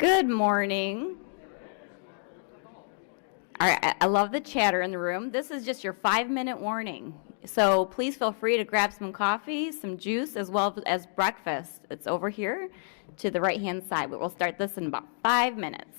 Good morning. All right, I love the chatter in the room. This is just your 5-minute warning. So please feel free to grab some coffee, some juice, as well as breakfast. It's over here to the right-hand side, but we'll start this in about 5 minutes.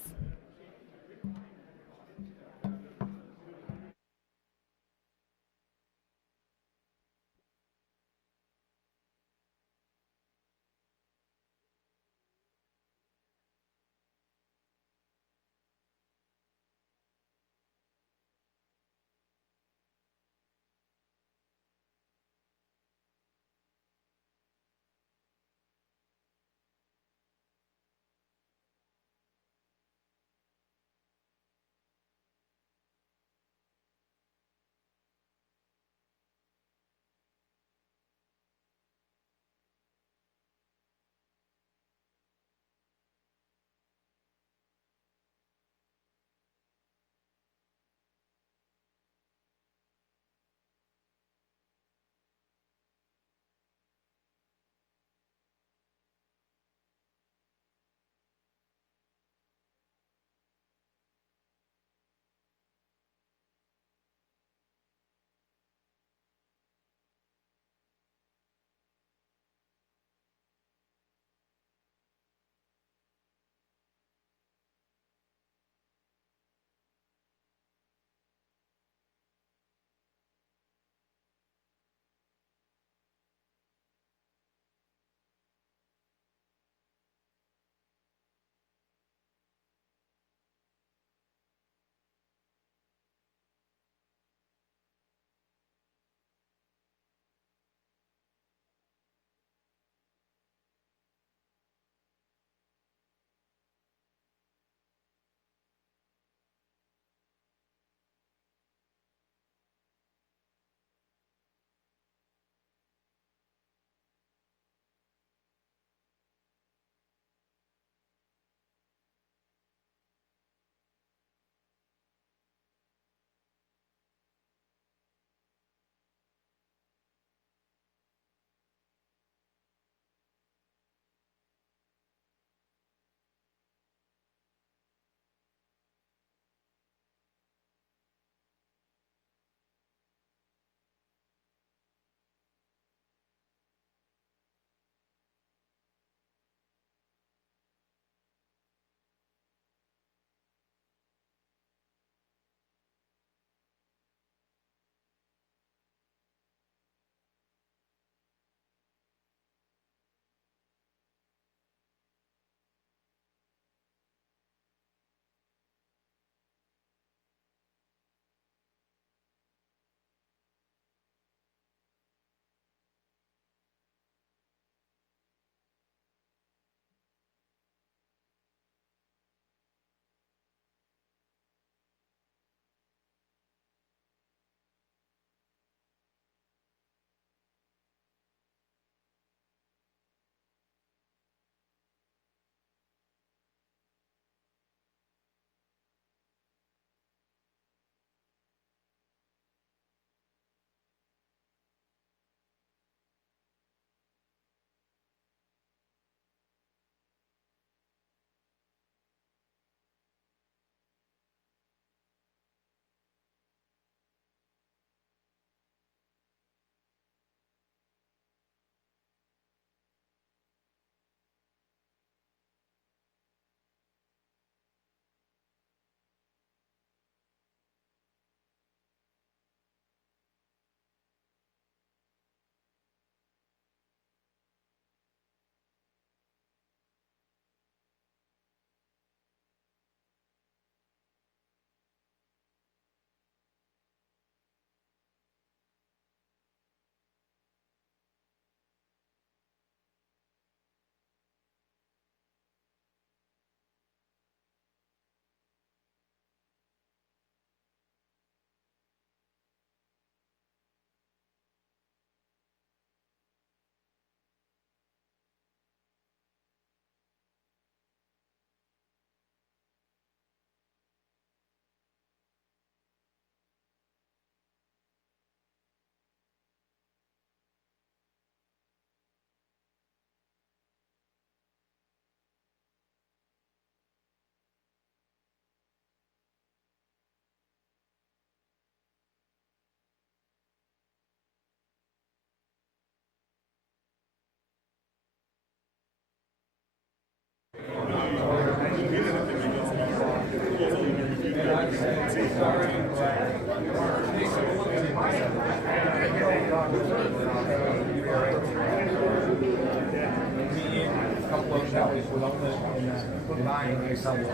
buying something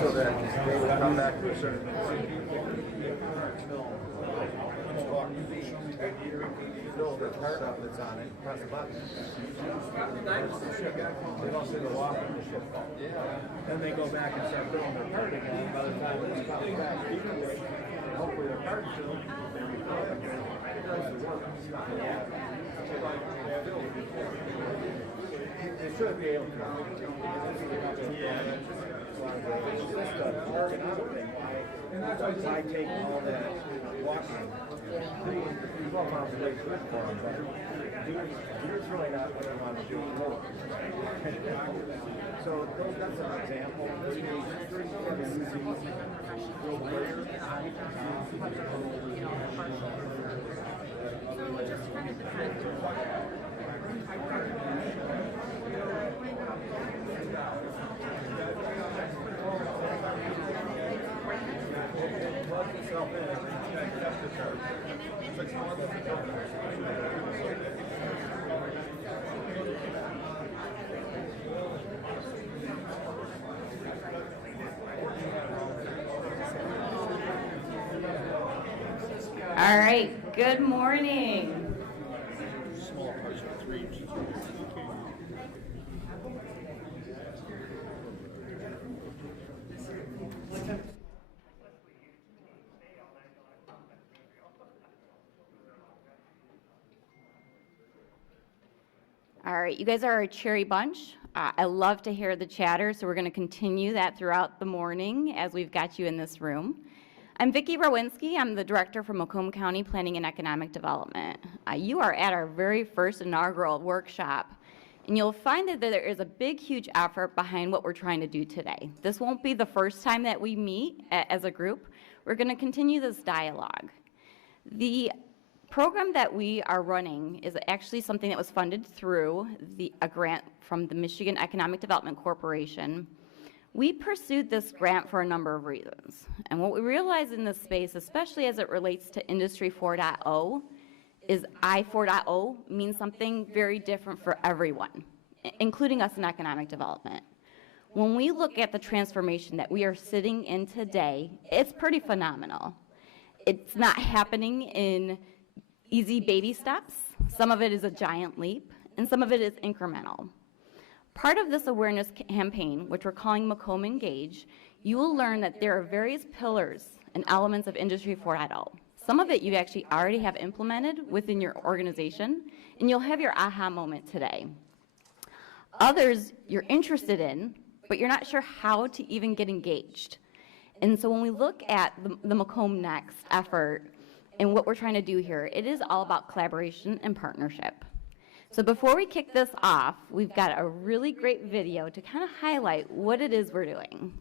so that they would come back to a certain the stuff that's on it, press the button. They don't see the walk on the ship. Then they go back and start filling their cart again. By the time this comes back, hopefully their cart's filled. They refill it again. It does the work. It should be able to. It's just an ergonomic thing. Why take all that walking? It's all about the way it's good for them, but it's really not what I want to do more. So that's an example. This All right, good morning. All right, you guys are a cheery bunch. I love to hear the chatter, so we're going to continue that throughout the morning as we've got you in this room. I'm Vicki Rawinski. I'm the director for Macomb County Planning and Economic Development. You are at our very first inaugural workshop, and you'll find that there is a big, huge effort behind what we're trying to do today. This won't be the first time that we meet as a group. We're going to continue this dialogue. The program that we are running is actually something that was funded through a grant from the Michigan Economic Development Corporation. We pursued this grant for a number of reasons. And what we realize in this space, especially as it relates to Industry 4.0, is I 4.0 means something very different for everyone, including us in economic development. When we look at the transformation that we are sitting in today, it's pretty phenomenal. It's not happening in easy baby steps. Some of it is a giant leap, and some of it is incremental. Part of this awareness campaign, which we're calling Macomb Engage, you will learn that there are various pillars and elements of Industry 4.0. Some of it you actually already have implemented within your organization, and you'll have your aha moment today. Others you're interested in, but you're not sure how to even get engaged. And so when we look at the Macomb Next effort and what we're trying to do here, it is all about collaboration and partnership. So before we kick this off, we've got a really great video to kind of highlight what it is we're doing.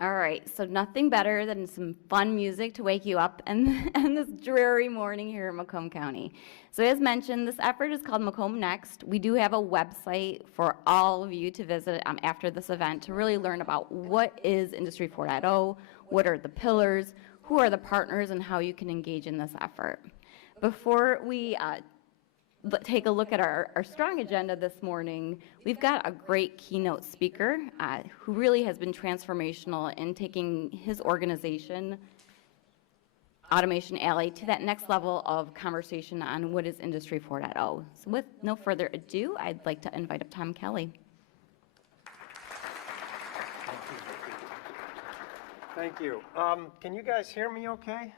All right, so nothing better than some fun music to wake you up and this dreary morning here in Macomb County. So as mentioned, this effort is called Macomb Next. We do have a website for all of you to visit after this event to really learn about what is Industry 4.0, what are the pillars, who are the partners, and how you can engage in this effort. Before we take a look at our strong agenda this morning, we've got a great keynote speaker who really has been transformational in taking his organization, Automation Alley, to that next level of conversation on what is Industry 4.0. So with no further ado, I'd like to invite up Tom Kelly. Thank you. Can you guys hear me okay?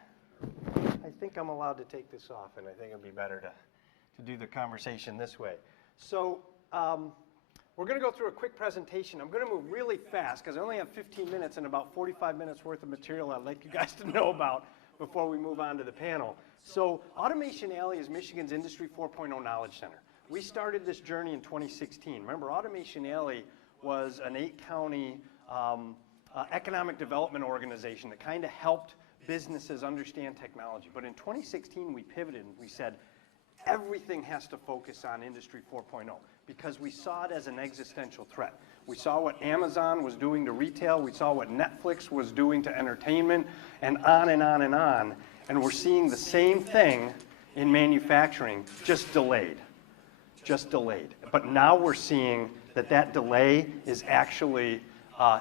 I think I'm allowed to take this off, and I think it'd be better to do the conversation this way. So we're going to go through a quick presentation. I'm going to move really fast because I only have 15 minutes and about 45 minutes worth of material I'd like you guys to know about before we move on to the panel. So Automation Alley is Michigan's Industry 4.0 Knowledge Center. We started this journey in 2016. Remember, Automation Alley was an 8-county economic development organization that kind of helped businesses understand technology. But in 2016, we pivoted and we said, everything has to focus on Industry 4.0 because we saw it as an existential threat. We saw what Amazon was doing to retail. We saw what Netflix was doing to entertainment, and on and on and on. And we're seeing the same thing in manufacturing, just delayed. Just delayed. But now we're seeing that that delay is actually,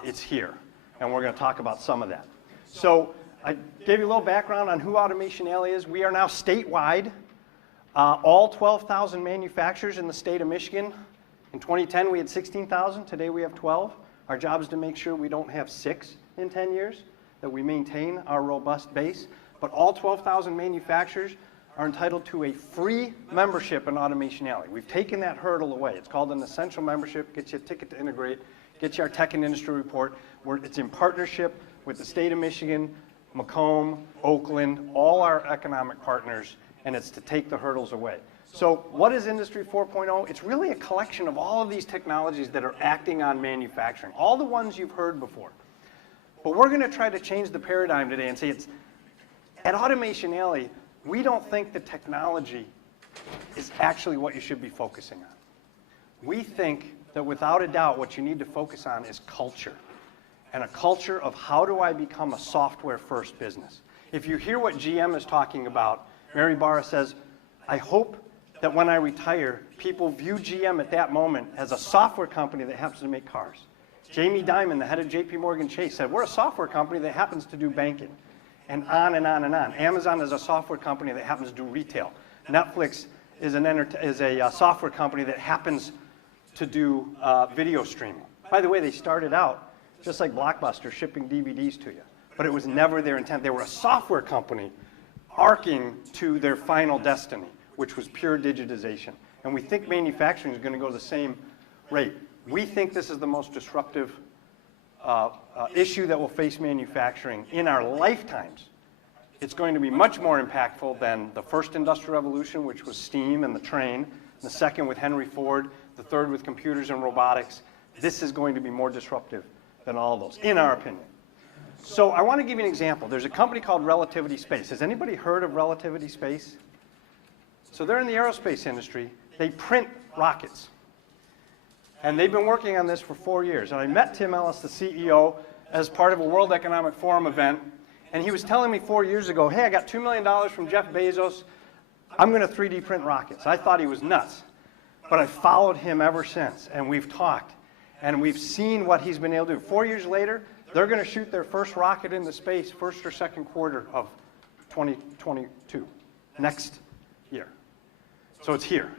it's here. And we're going to talk about some of that. So I gave you a little background on who Automation Alley is. We are now statewide. All 12,000 manufacturers in the state of Michigan. In 2010, we had 16,000. Today, we have 12. Our job is to make sure we don't have 6 in 10 years, that we maintain our robust base. But all 12,000 manufacturers are entitled to a free membership in Automation Alley. We've taken that hurdle away. It's called an essential membership, gets you a ticket to integrate, gets you our tech and industry report. It's in partnership with the state of Michigan, Macomb, Oakland, all our economic partners, and it's to take the hurdles away. So what is Industry 4.0? It's really a collection of all of these technologies that are acting on manufacturing, all the ones you've heard before. But we're going to try to change the paradigm today and say at Automation Alley, we don't think the technology is actually what you should be focusing on. We think that without a doubt, what you need to focus on is culture. And a culture of how do I become a software-first business. If you hear what GM is talking about, Mary Barra says, I hope that when I retire, people view GM at that moment as a software company that happens to make cars. Jamie Dimon, the head of JP Morgan Chase, said, we're a software company that happens to do banking. And on and on and on. Amazon is a software company that happens to do retail. Netflix is a software company that happens to do video streaming. By the way, they started out just like Blockbuster, shipping DVDs to you. But it was never their intent. They were a software company arcing to their final destiny, which was pure digitization. And we think manufacturing is going to go the same rate. We think this is the most disruptive issue that will face manufacturing in our lifetimes. It's going to be much more impactful than the first industrial revolution, which was steam and the train, the second with Henry Ford, the third with computers and robotics. This is going to be more disruptive than all of those, in our opinion. So I want to give you an example. There's a company called Relativity Space. Has anybody heard of Relativity Space? So they're in the aerospace industry. They print rockets. And they've been working on this for 4 years. And I met Tim Ellis, the CEO, as part of a World Economic Forum event. And he was telling me 4 years ago, hey, I got $2 million from Jeff Bezos. I'm going to 3D print rockets. I thought he was nuts. But I followed him ever since. And we've talked. And we've seen what he's been able to do. 4 years later, they're going to shoot their first rocket into space first or second quarter of 2022, next year. So it's here.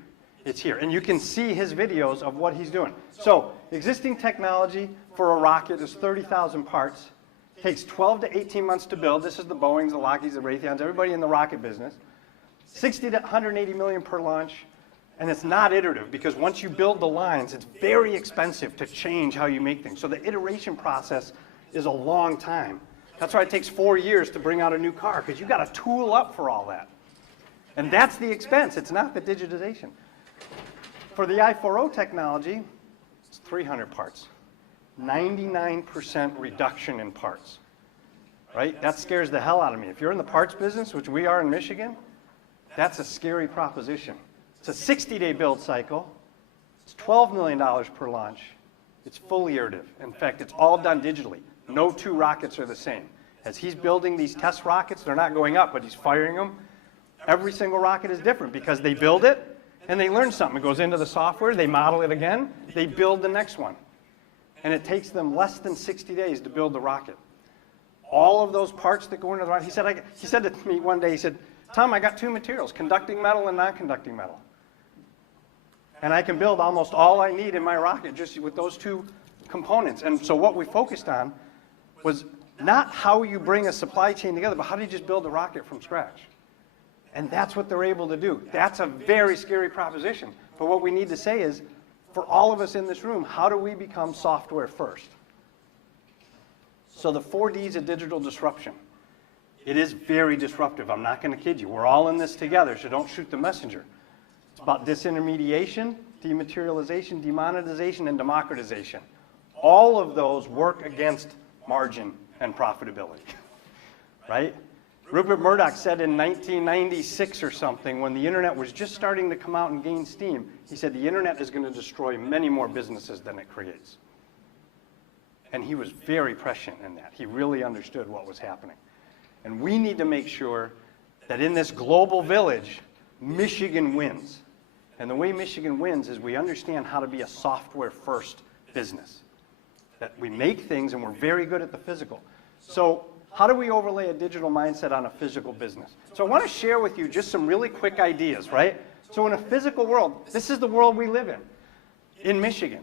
It's here. And you can see his videos of what he's doing. So existing technology for a rocket is 30,000 parts. Takes 12 to 18 months to build. This is the Boeings, the Lockheeds, the Raytheons, everybody in the rocket business. 60 to 180 million per launch. And it's not iterative because once you build the lines, it's very expensive to change how you make things. So the iteration process is a long time. That's why it takes 4 years to bring out a new car because you've got to tool up for all that. And that's the expense. It's not the digitization. For the I4O technology, it's 300 parts. 99% reduction in parts. Right? That scares the hell out of me. If you're in the parts business, which we are in Michigan, that's a scary proposition. It's a 60-day build cycle. It's $12 million per launch. It's fully iterative. In fact, it's all done digitally. No two rockets are the same. As he's building these test rockets, they're not going up, but he's firing them. Every single rocket is different because they build it and they learn something. It goes into the software, they model it again, they build the next one. And it takes them less than 60 days to build the rocket. All of those parts that go into the rocket, he said to me one day, he said, Tom, I got 2 materials, conducting metal and non-conducting metal. And I can build almost all I need in my rocket just with those 2 components. And so what we focused on was Not how you bring a supply chain together, but how do you just build a rocket from scratch? And that's what they're able to do. That's a very scary proposition. But what we need to say is, for all of us in this room, how do we become software first? So the 4 Ds of digital disruption. It is very disruptive. I'm not going to kid you. We're all in this together, so don't shoot the messenger. It's about disintermediation, dematerialization, demonetization, and democratization. All of those work against margin and profitability, right? Rupert Murdoch said in 1996 or something, when the internet was just starting to come out and gain steam, he said the internet is going to destroy many more businesses than it creates. And he was very prescient in that. He really understood what was happening. And we need to make sure that in this global village, Michigan wins. And the way Michigan wins is we understand how to be a software-first business. That we make things and we're very good at the physical. So how do we overlay a digital mindset on a physical business? So I want to share with you just some really quick ideas, right? So in a physical world, this is the world we live in Michigan,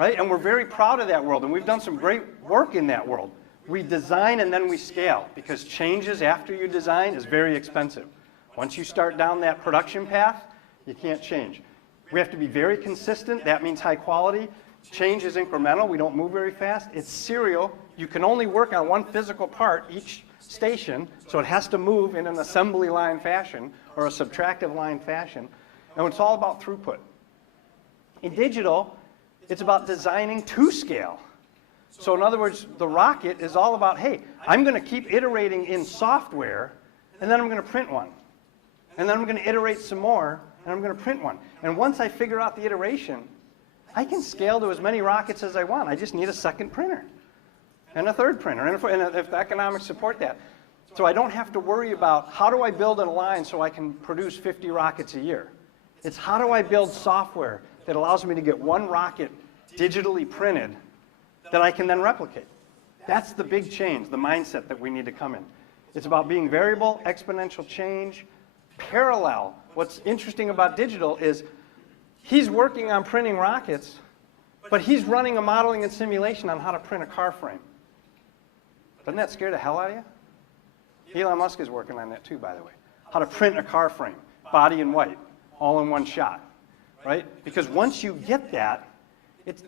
right? And we're very proud of that world, and we've done some great work in that world. We design and then we scale, because changes after you design is very expensive. Once you start down that production path, you can't change. We have to be very consistent. That means high quality. Change is incremental. We don't move very fast. It's serial. You can only work on one physical part each station, so it has to move in an assembly line fashion or a subtractive line fashion. And it's all about throughput. In digital, it's about designing to scale. So in other words, the rocket is all about, hey, I'm going to keep iterating in software, and then I'm going to print one. And then I'm going to iterate some more, and I'm going to print one. And once I figure out the iteration, I can scale to as many rockets as I want. I just need a second printer and a third printer, and if the economics support that. So I don't have to worry about how do I build a line so I can produce 50 rockets a year. It's how do I build software that allows me to get one rocket digitally printed that I can then replicate. That's the big change, the mindset that we need to come in. It's about being variable, exponential change, parallel. What's interesting about digital is he's working on printing rockets, but he's running a modeling and simulation on how to print a car frame. Doesn't that scare the hell out of you? Elon Musk is working on that too, by the way. How to print a car frame, body and white, all in one shot, right? Because once you get that,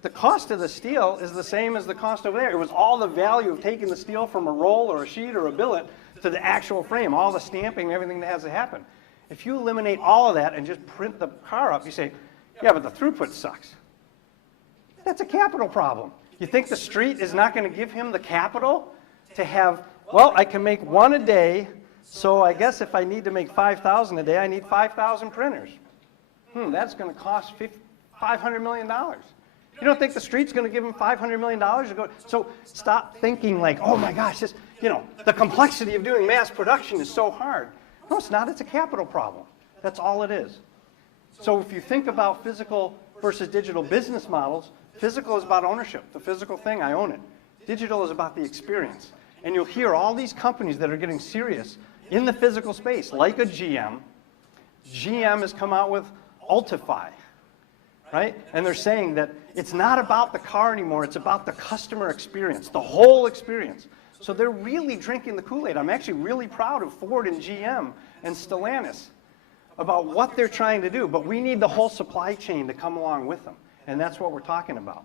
the cost of the steel is the same as the cost over there. It was all the value of taking the steel from a roll or a sheet or a billet to the actual frame, all the stamping and everything that has to happen. If you eliminate all of that and just print the car up, you say, yeah, but the throughput sucks. That's a capital problem. You think the street is not going to give him the capital to have, well, I can make one a day, so I guess if I need to make 5,000 a day, I need 5,000 printers. That's going to cost $500 million. You don't think the street's going to give him $500 million to go? So stop thinking like, oh my gosh, this, the complexity of doing mass production is so hard. No, it's not. It's a capital problem. That's all it is. So if you think about physical versus digital business models, physical is about ownership. The physical thing, I own it. Digital is about the experience. And you'll hear all these companies that are getting serious in the physical space, like a GM. GM has come out with Ultify, right? And they're saying that it's not about the car anymore, it's about the customer experience, the whole experience. So they're really drinking the Kool-Aid. I'm actually really proud of Ford and GM and Stellantis about what they're trying to do, but we need the whole supply chain to come along with them, and that's what we're talking about.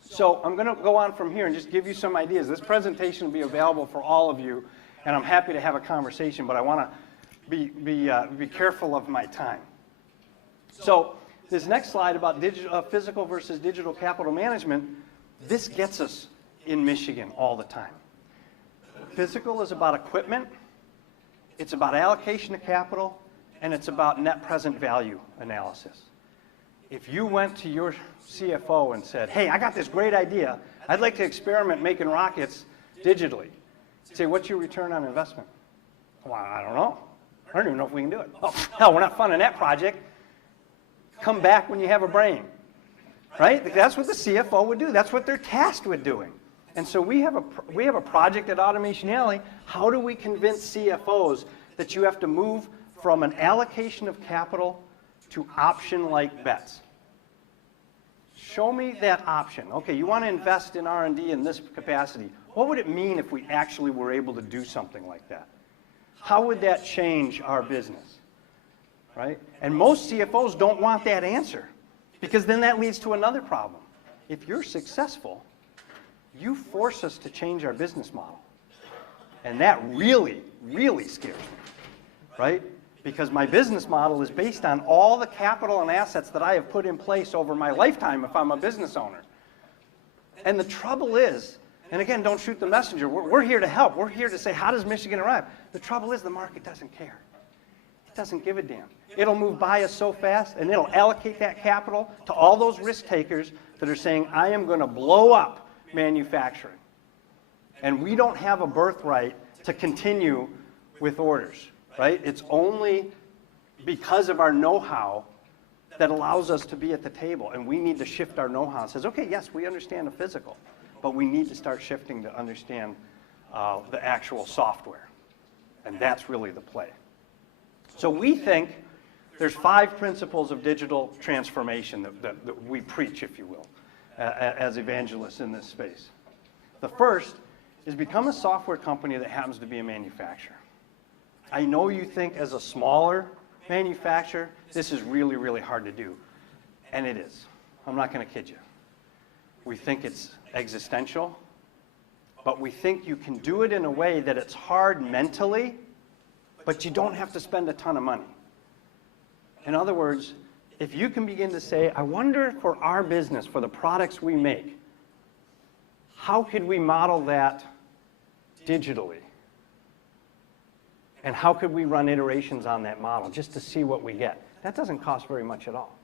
So I'm going to go on from here and just give you some ideas. This presentation will be available for all of you, and I'm happy to have a conversation, but I want to be careful of my time. So this next slide about physical versus digital capital management, this gets us in Michigan all the time. Physical is about equipment, it's about allocation of capital, and it's about net present value analysis. If you went to your CFO and said, hey, I got this great idea, I'd like to experiment making rockets digitally. Say, what's your return on investment? Well, I don't know. I don't even know if we can do it. Oh, hell, we're not funding that project. Come back when you have a brain, right? That's what the CFO would do. That's what they're tasked with doing. And so we have a project at Automation Alley. How do we convince CFOs that you have to move from an allocation of capital to option-like bets? Show me that option. Okay, you want to invest in R&D in this capacity. What would it mean if we actually were able to do something like that? How would that change our business? Right? And most CFOs don't want that answer, because then that leads to another problem. If you're successful, you force us to change our business model. And that really, really scares me, right? Because my business model is based on all the capital and assets that I have put in place over my lifetime if I'm a business owner. And the trouble is, and again, don't shoot the messenger, we're here to help. We're here to say, how does Michigan arrive? The trouble is the market doesn't care. It doesn't give a damn. It'll move by us so fast, and it'll allocate that capital to all those risk takers that are saying, I am going to blow up manufacturing. And we don't have a birthright to continue with orders, right? It's only because of our know-how that allows us to be at the table. And we need to shift our know-how and says, okay, yes, we understand the physical, but we need to start shifting to understand the actual software. And that's really the play. So we think there's 5 principles of digital transformation that we preach, if you will, as evangelists in this space. The first is become a software company that happens to be a manufacturer. I know you think as a smaller manufacturer, this is really, really hard to do. And it is. I'm not going to kid you. We think it's existential, but we think you can do it in a way that it's hard mentally, but you don't have to spend a ton of money. In other words, if you can begin to say, I wonder for our business, for the products we make, how could we model that digitally? And how could we run iterations on that model just to see what we get? That doesn't cost very much at all.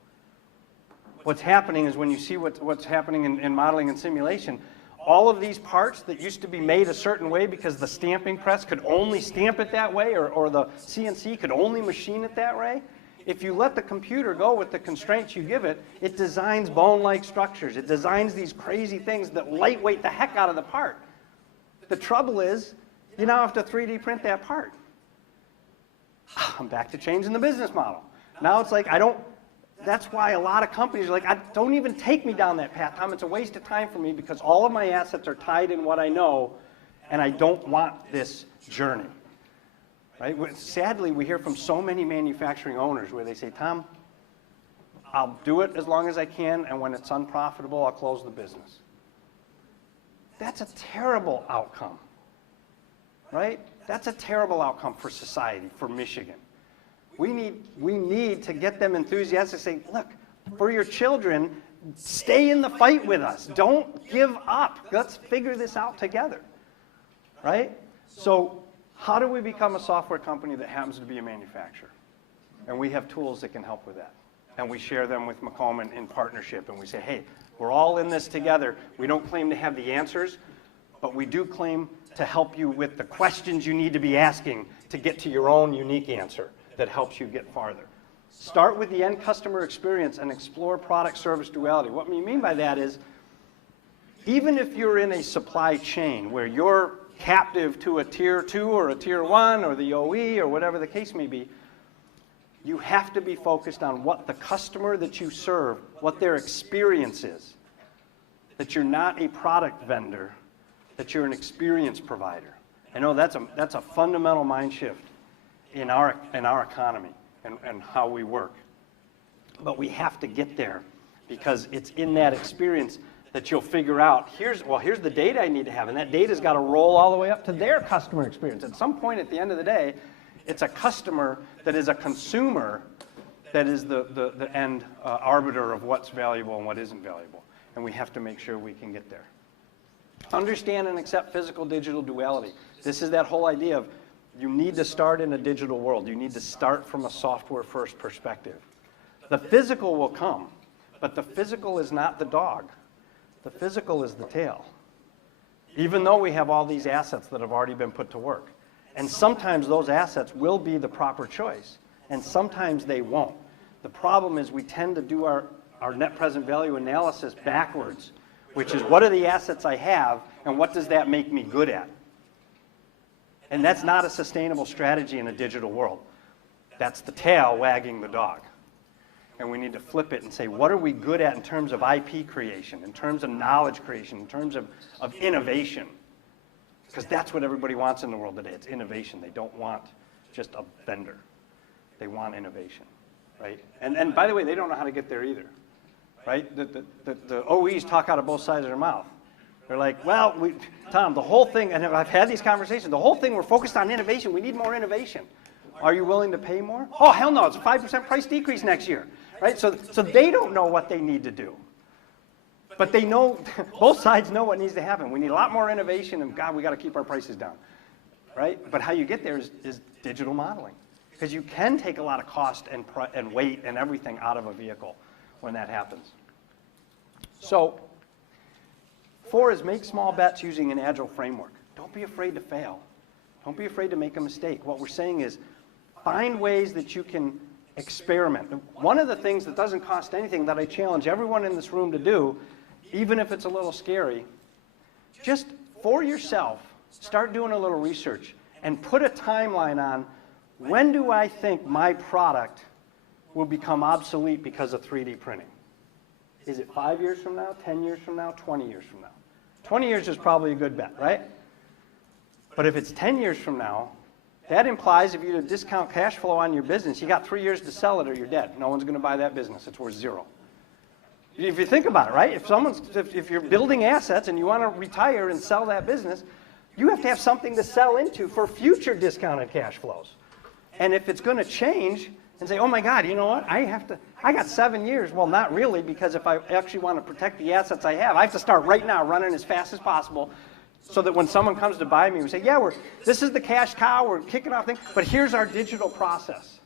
What's happening is when you see what's happening in modeling and simulation, all of these parts that used to be made a certain way because the stamping press could only stamp it that way, or the CNC could only machine it that way, if you let the computer go with the constraints you give it, it designs bone-like structures. It designs these crazy things that lightweight the heck out of the part. The trouble is, you now have to 3D print that part. I'm back to changing the business model. Now it's like, that's why a lot of companies are like, don't even take me down that path, Tom. It's a waste of time for me because all of my assets are tied in what I know, and I don't want this journey. Right? Sadly, we hear from so many manufacturing owners where they say, Tom, I'll do it as long as I can, and when it's unprofitable, I'll close the business. That's a terrible outcome, right? That's a terrible outcome for society, for Michigan. We need to get them enthusiastic, say, look, for your children, stay in the fight with us. Don't give up. Let's figure this out together, right? So how do we become a software company that happens to be a manufacturer? And we have tools that can help with that. And we share them with Macomb in partnership. And we say, hey, we're all in this together. We don't claim to have the answers, but we do claim to help you with the questions you need to be asking to get to your own unique answer that helps you get farther. Start with the end customer experience and explore product service duality. What we mean by that is, even if you're in a supply chain where you're captive to a tier 2 or a tier 1 or the OE or whatever the case may be, you have to be focused on what the customer that you serve, what their experience is. That you're not a product vendor, that you're an experience provider. I know that's a fundamental mind shift in our economy and how we work. But we have to get there because it's in that experience that you'll figure out, here's the data I need to have, and that data's got to roll all the way up to their customer experience. At some point at the end of the day, it's a customer that is a consumer that is the end arbiter of what's valuable and what isn't valuable. And we have to make sure we can get there. Understand and accept physical-digital duality. This is that whole idea of you need to start in a digital world. You need to start from a software-first perspective. The physical will come, but the physical is not the dog. The physical is the tail, even though we have all these assets that have already been put to work. And sometimes those assets will be the proper choice, and sometimes they won't. The problem is we tend to do our net present value analysis backwards, which is what are the assets I have, and what does that make me good at? And that's not a sustainable strategy in a digital world. That's the tail wagging the dog. And we need to flip it and say, what are we good at in terms of IP creation, in terms of knowledge creation, in terms of innovation? Because that's what everybody wants in the world today. It's innovation. They don't want just a vendor. They want innovation, right? And by the way, they don't know how to get there either, right? The OEs talk out of both sides of their mouth. They're like, well, Tom, the whole thing, and I've had these conversations, the whole thing, we're focused on innovation. We need more innovation. Are you willing to pay more? Oh, hell no, it's a 5% price decrease next year, right? So they don't know what they need to do. But they know, both sides know what needs to happen. We need a lot more innovation, and God, we got to keep our prices down, right? But how you get there is digital modeling. Because you can take a lot of cost and weight and everything out of a vehicle when that happens. So 4 is make small bets using an agile framework. Don't be afraid to fail. Don't be afraid to make a mistake. What we're saying is find ways that you can experiment. One of the things that doesn't cost anything that I challenge everyone in this room to do, even if it's a little scary, just for yourself, start doing a little research and put a timeline on when do I think my product will become obsolete because of 3D printing. Is it 5 years from now, 10 years from now, 20 years from now? 20 years is probably a good bet, right? But if it's 10 years from now, that implies if you discount cash flow on your business, you got 3 years to sell it or you're dead. No one's going to buy that business. It's worth 0. If you think about it, right? If you're building assets and you want to retire and sell that business, you have to have something to sell into for future discounted cash flows. And if it's going to change and say, oh my God, you know what? I got 7 years. Well, not really, because if I actually want to protect the assets I have to start right now running as fast as possible, so that when someone comes to buy me, we say, yeah, this is the cash cow, we're kicking off things, but here's our digital process.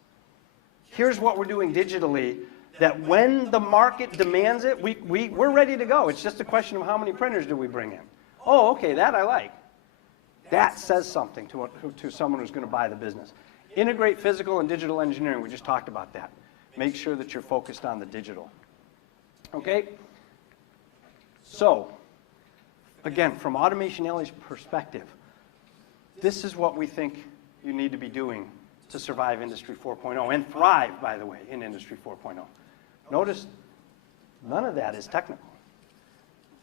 Here's what we're doing digitally, that when the market demands it, we're ready to go. It's just a question of how many printers do we bring in. Oh, okay, that I like. That says something to someone who's going to buy the business. Integrate physical and digital engineering. We just talked about that. Make sure that you're focused on the digital. Okay? So, again, from Automation Alley's perspective, this is what we think you need to be doing to survive Industry 4.0 and thrive, by the way, in Industry 4.0. Notice none of that is technical.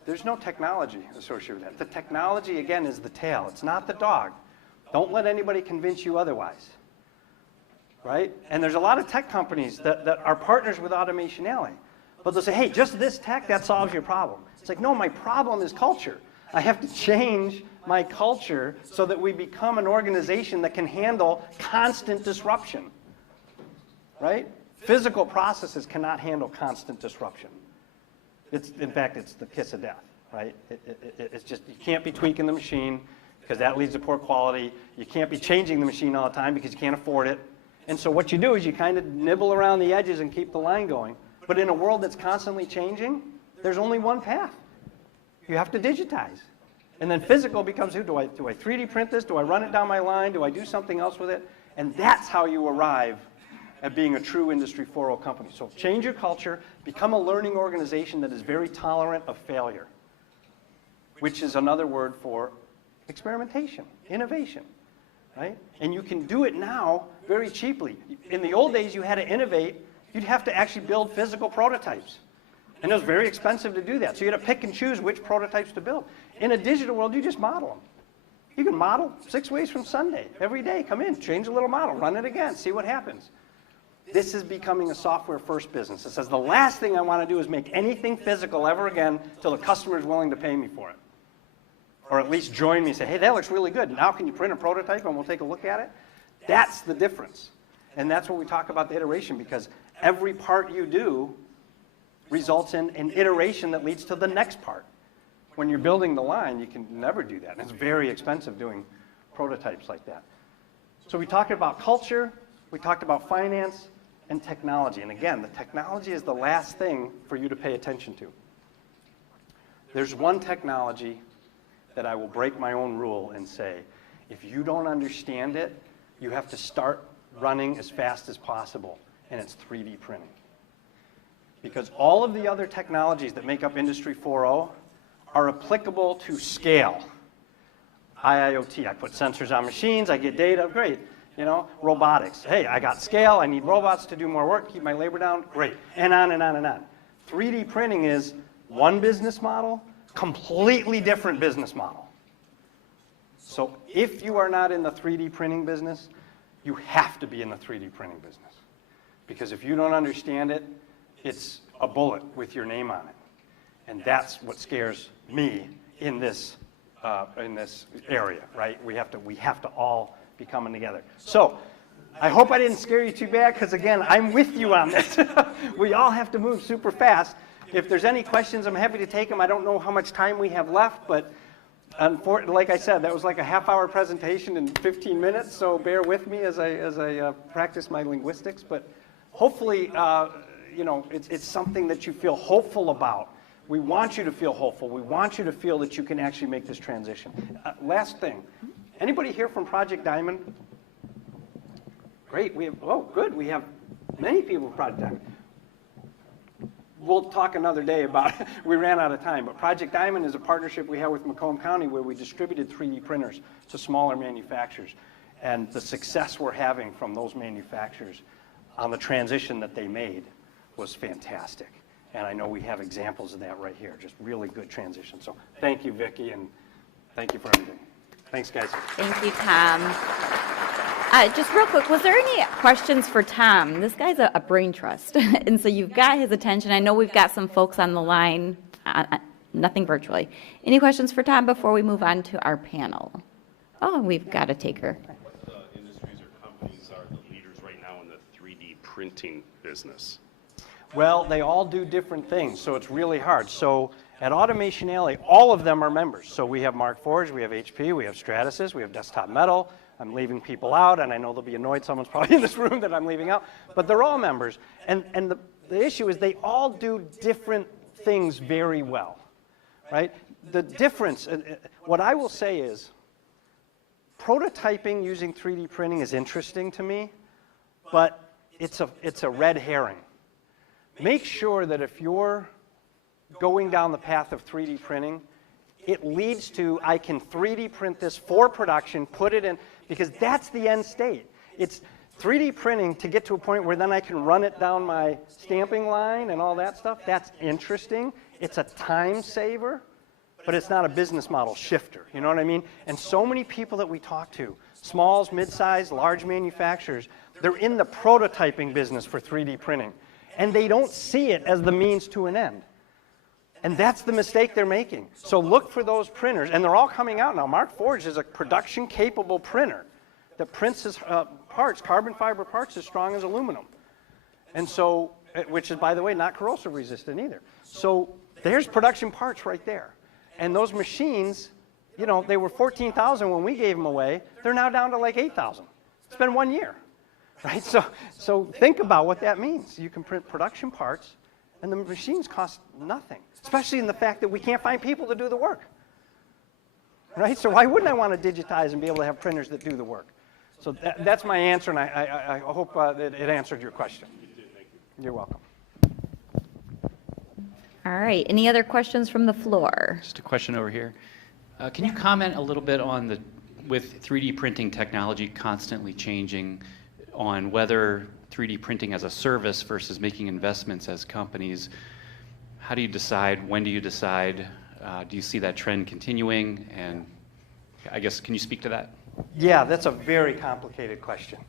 There's no technology associated with that. The technology, again, is the tail. It's not the dog. Don't let anybody convince you otherwise, right? And there's a lot of tech companies that are partners with Automation Alley. But they'll say, hey, just this tech, that solves your problem. It's like, no, my problem is culture. I have to change my culture so that we become an organization that can handle constant disruption, right? Physical processes cannot handle constant disruption. In fact, it's the kiss of death, right? It's just, you can't be tweaking the machine because that leads to poor quality. You can't be changing the machine all the time because you can't afford it. And so what you do is you kind of nibble around the edges and keep the line going. But in a world that's constantly changing, there's only one path. You have to digitize. And then physical becomes, do I 3D print this? Do I run it down my line? Do I do something else with it? And that's how you arrive at being a true Industry 4.0 company. So change your culture, become a learning organization that is very tolerant of failure, which is another word for experimentation, innovation, right? And you can do it now very cheaply. In the old days, you had to innovate. You'd have to actually build physical prototypes. And it was very expensive to do that. So you had to pick and choose which prototypes to build. In a digital world, you just model them. You can model 6 ways from Sunday. Every day, come in, change a little model, run it again, see what happens. This is becoming a software-first business. It says the last thing I want to do is make anything physical ever again until the customer is willing to pay me for it. Or at least join me and say, hey, that looks really good. Now can you print a prototype and we'll take a look at it? That's the difference. And that's what we talk about the iteration, because every part you do results in an iteration that leads to the next part. When you're building the line, you can never do that. And it's very expensive doing prototypes like that. So we talked about culture, we talked about finance, and technology. And again, the technology is the last thing for you to pay attention to. There's one technology that I will break my own rule and say, if you don't understand it, you have to start running as fast as possible, and it's 3D printing. Because all of the other technologies that make up Industry 4.0 are applicable to scale. IIoT, I put sensors on machines, I get data, great. You know, robotics. Hey, I got scale, I need robots to do more work, keep my labor down, great. And on and on and on. 3D printing is one business model, completely different business model. So if you are not in the 3D printing business, you have to be in the 3D printing business. Because if you don't understand it, it's a bullet with your name on it. And that's what scares me in this area, right? We have to all be coming together. So I hope I didn't scare you too bad, because again, I'm with you on this. We all have to move super fast. If there's any questions, I'm happy to take them. I don't know how much time we have left, but like I said, that was like a half-hour presentation in 15 minutes, so bear with me as I practice my linguistics. But hopefully, you know, it's something that you feel hopeful about. We want you to feel hopeful. We want you to feel that you can actually make this transition. Last thing, anybody here from Project Diamond? Great, good, we have many people from Project Diamond. We'll talk another day about it. We ran out of time, but Project Diamond is a partnership we have with Macomb County where we distributed 3D printers to smaller manufacturers. And the success we're having from those manufacturers on the transition that they made was fantastic. And I know we have examples of that right here, just really good transition. So thank you, Vicki, and thank you for everything. Thanks, guys. Thank you, Tom. Just real quick, was there any questions for Tom? This guy's a brain trust, and so you've got his attention. I know we've got some folks on the line, nothing virtually. Any questions for Tom before we move on to our panel? Oh, we've got a taker. What industries or companies are the leaders right now in the 3D printing business? Well, they all do different things, so it's really hard. So at Automation Alley, all of them are members. So we have Markforged, we have HP, we have Stratasys, we have Desktop Metal. I'm leaving people out, and I know they'll be annoyed. Someone's probably in this room that I'm leaving out. But they're all members. And the issue is they all do different things very well, right? The difference, what I will say is, prototyping using 3D printing is interesting to me, but it's a red herring. Make sure that if you're going down the path of 3D printing, it leads to, I can 3D print this for production, put it in, because that's the end state. It's 3D printing to get to a point where then I can run it down my stamping line and all that stuff. That's interesting. It's a time saver, but it's not a business model shifter. You know what I mean? And so many people that we talk to, smalls, mid-sized, large manufacturers, they're in the prototyping business for 3D printing. And they don't see it as the means to an end. And that's the mistake they're making. So look for those printers, and they're all coming out now. Markforged is a production-capable printer that prints his parts, carbon fiber parts, as strong as aluminum. And so, which is, by the way, not corrosive resistant either. So there's production parts right there. And those machines, you know, they were 14,000 when we gave them away. They're now down to like 8,000. It's been 1 year. Right? So think about what that means. You can print production parts, and the machines cost nothing, especially in the fact that we can't find people to do the work. Right? So why wouldn't I want to digitize and be able to have printers that do the work? So that's my answer, and I hope that it answered your question. You're welcome. All right. Any other questions from the floor? Just a question over here. Can you comment a little bit on with 3D printing technology constantly changing, on whether 3D printing as a service versus making investments as companies, how do you decide? When do you decide? Do you see that trend continuing? And I guess, can you speak to that? Yeah, that's a very complicated question,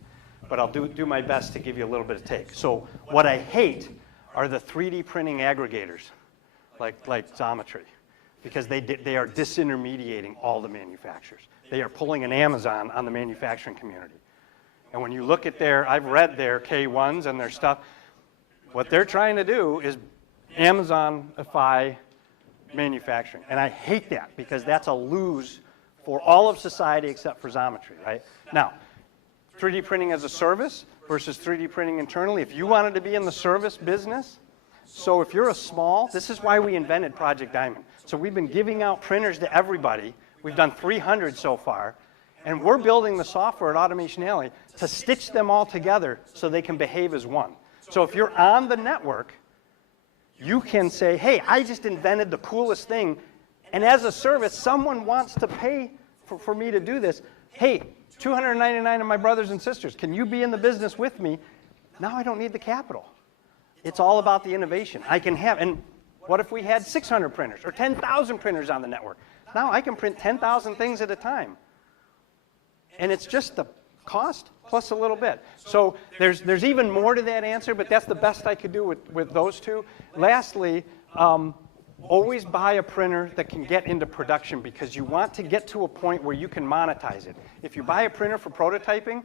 but I'll do my best to give you a little bit of take. So what I hate are the 3D printing aggregators, like Xometry, because they are disintermediating all the manufacturers. They are pulling an Amazon on the manufacturing community. And when you look at I've read their K1s and their stuff, what they're trying to do is Amazonify manufacturing. And I hate that, because that's a lose for all of society except for Xometry, right? Now, 3D printing as a service versus 3D printing internally, if you wanted to be in the service business, so if you're a small, this is why we invented Project Diamond. So we've been giving out printers to everybody. We've done 300 so far. And we're building the software at Automation Alley to stitch them all together so they can behave as one. So if you're on the network, you can say, hey, I just invented the coolest thing, and as a service, someone wants to pay for me to do this. Hey, 299 of my brothers and sisters. Can you be in the business with me? Now I don't need the capital. It's all about the innovation. I can have, and what if we had 600 printers or 10,000 printers on the network? Now I can print 10,000 things at a time. And it's just the cost plus a little bit. So there's even more to that answer, but that's the best I could do with those two. Lastly, always buy a printer that can get into production because you want to get to a point where you can monetize it. If you buy a printer for prototyping,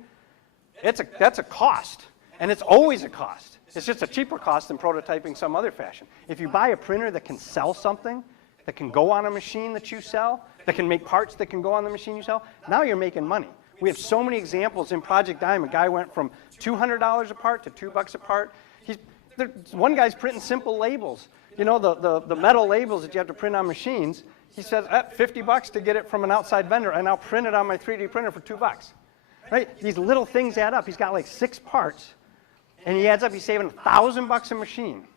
that's a cost, and it's always a cost. It's just a cheaper cost than prototyping some other fashion. If you buy a printer that can sell something, that can go on a machine that you sell, that can make parts that can go on the machine you sell, now you're making money. We have so many examples in Project Dime. A guy went from $200 a part to $2 a part. One guy's printing simple labels. You know, the metal labels that you have to print on machines. He says, $50 to get it from an outside vendor, and I'll print it on my 3D printer for $2. Right? These little things add up. He's got like 6 parts, and he adds up. He's saving $1,000 a machine.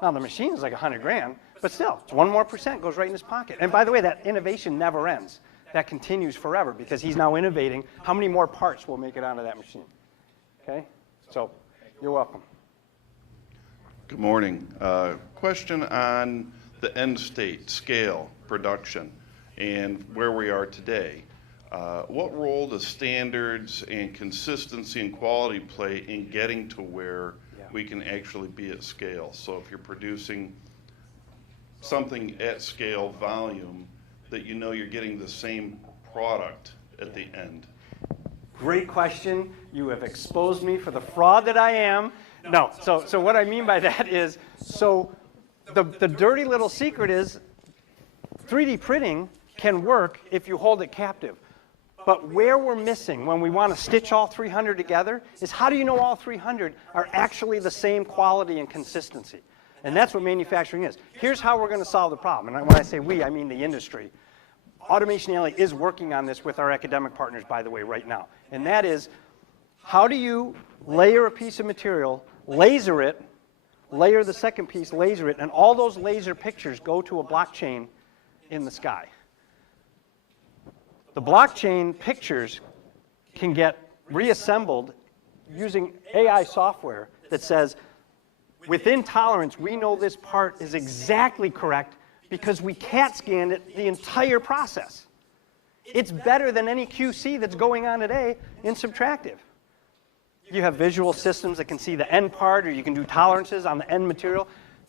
Now the machine is like 100 grand, but still, it's 1% goes right in his pocket. And by the way, that innovation never ends. That continues forever because he's now innovating how many more parts will make it onto that machine. Okay? So, you're welcome. Good morning. Question on the end state, scale, production, and where we are today. What role does standards and consistency and quality play in getting to where we can actually be at scale? So if you're producing something at scale volume, that you know you're getting the same product at the end? Great question. You have exposed me for the fraud that I am. No, so what I mean by that is, so the dirty little secret is 3D printing can work if you hold it captive. But where we're missing when we want to stitch all 300 together is how do you know all 300 are actually the same quality and consistency? And that's what manufacturing is. Here's how we're going to solve the problem. And when I say we, I mean the industry. Automation Alley is working on this with our academic partners, by the way, right now. And that is, how do you layer a piece of material, laser it, layer the second piece, laser it, and all those laser pictures go to a blockchain in the sky. The blockchain pictures can get reassembled using AI software that says, within tolerance, we know this part is exactly correct because we CAT scanned it the entire process. It's better than any QC that's going on today in subtractive. You have visual systems that can see the end part, or you can do tolerances on the end material.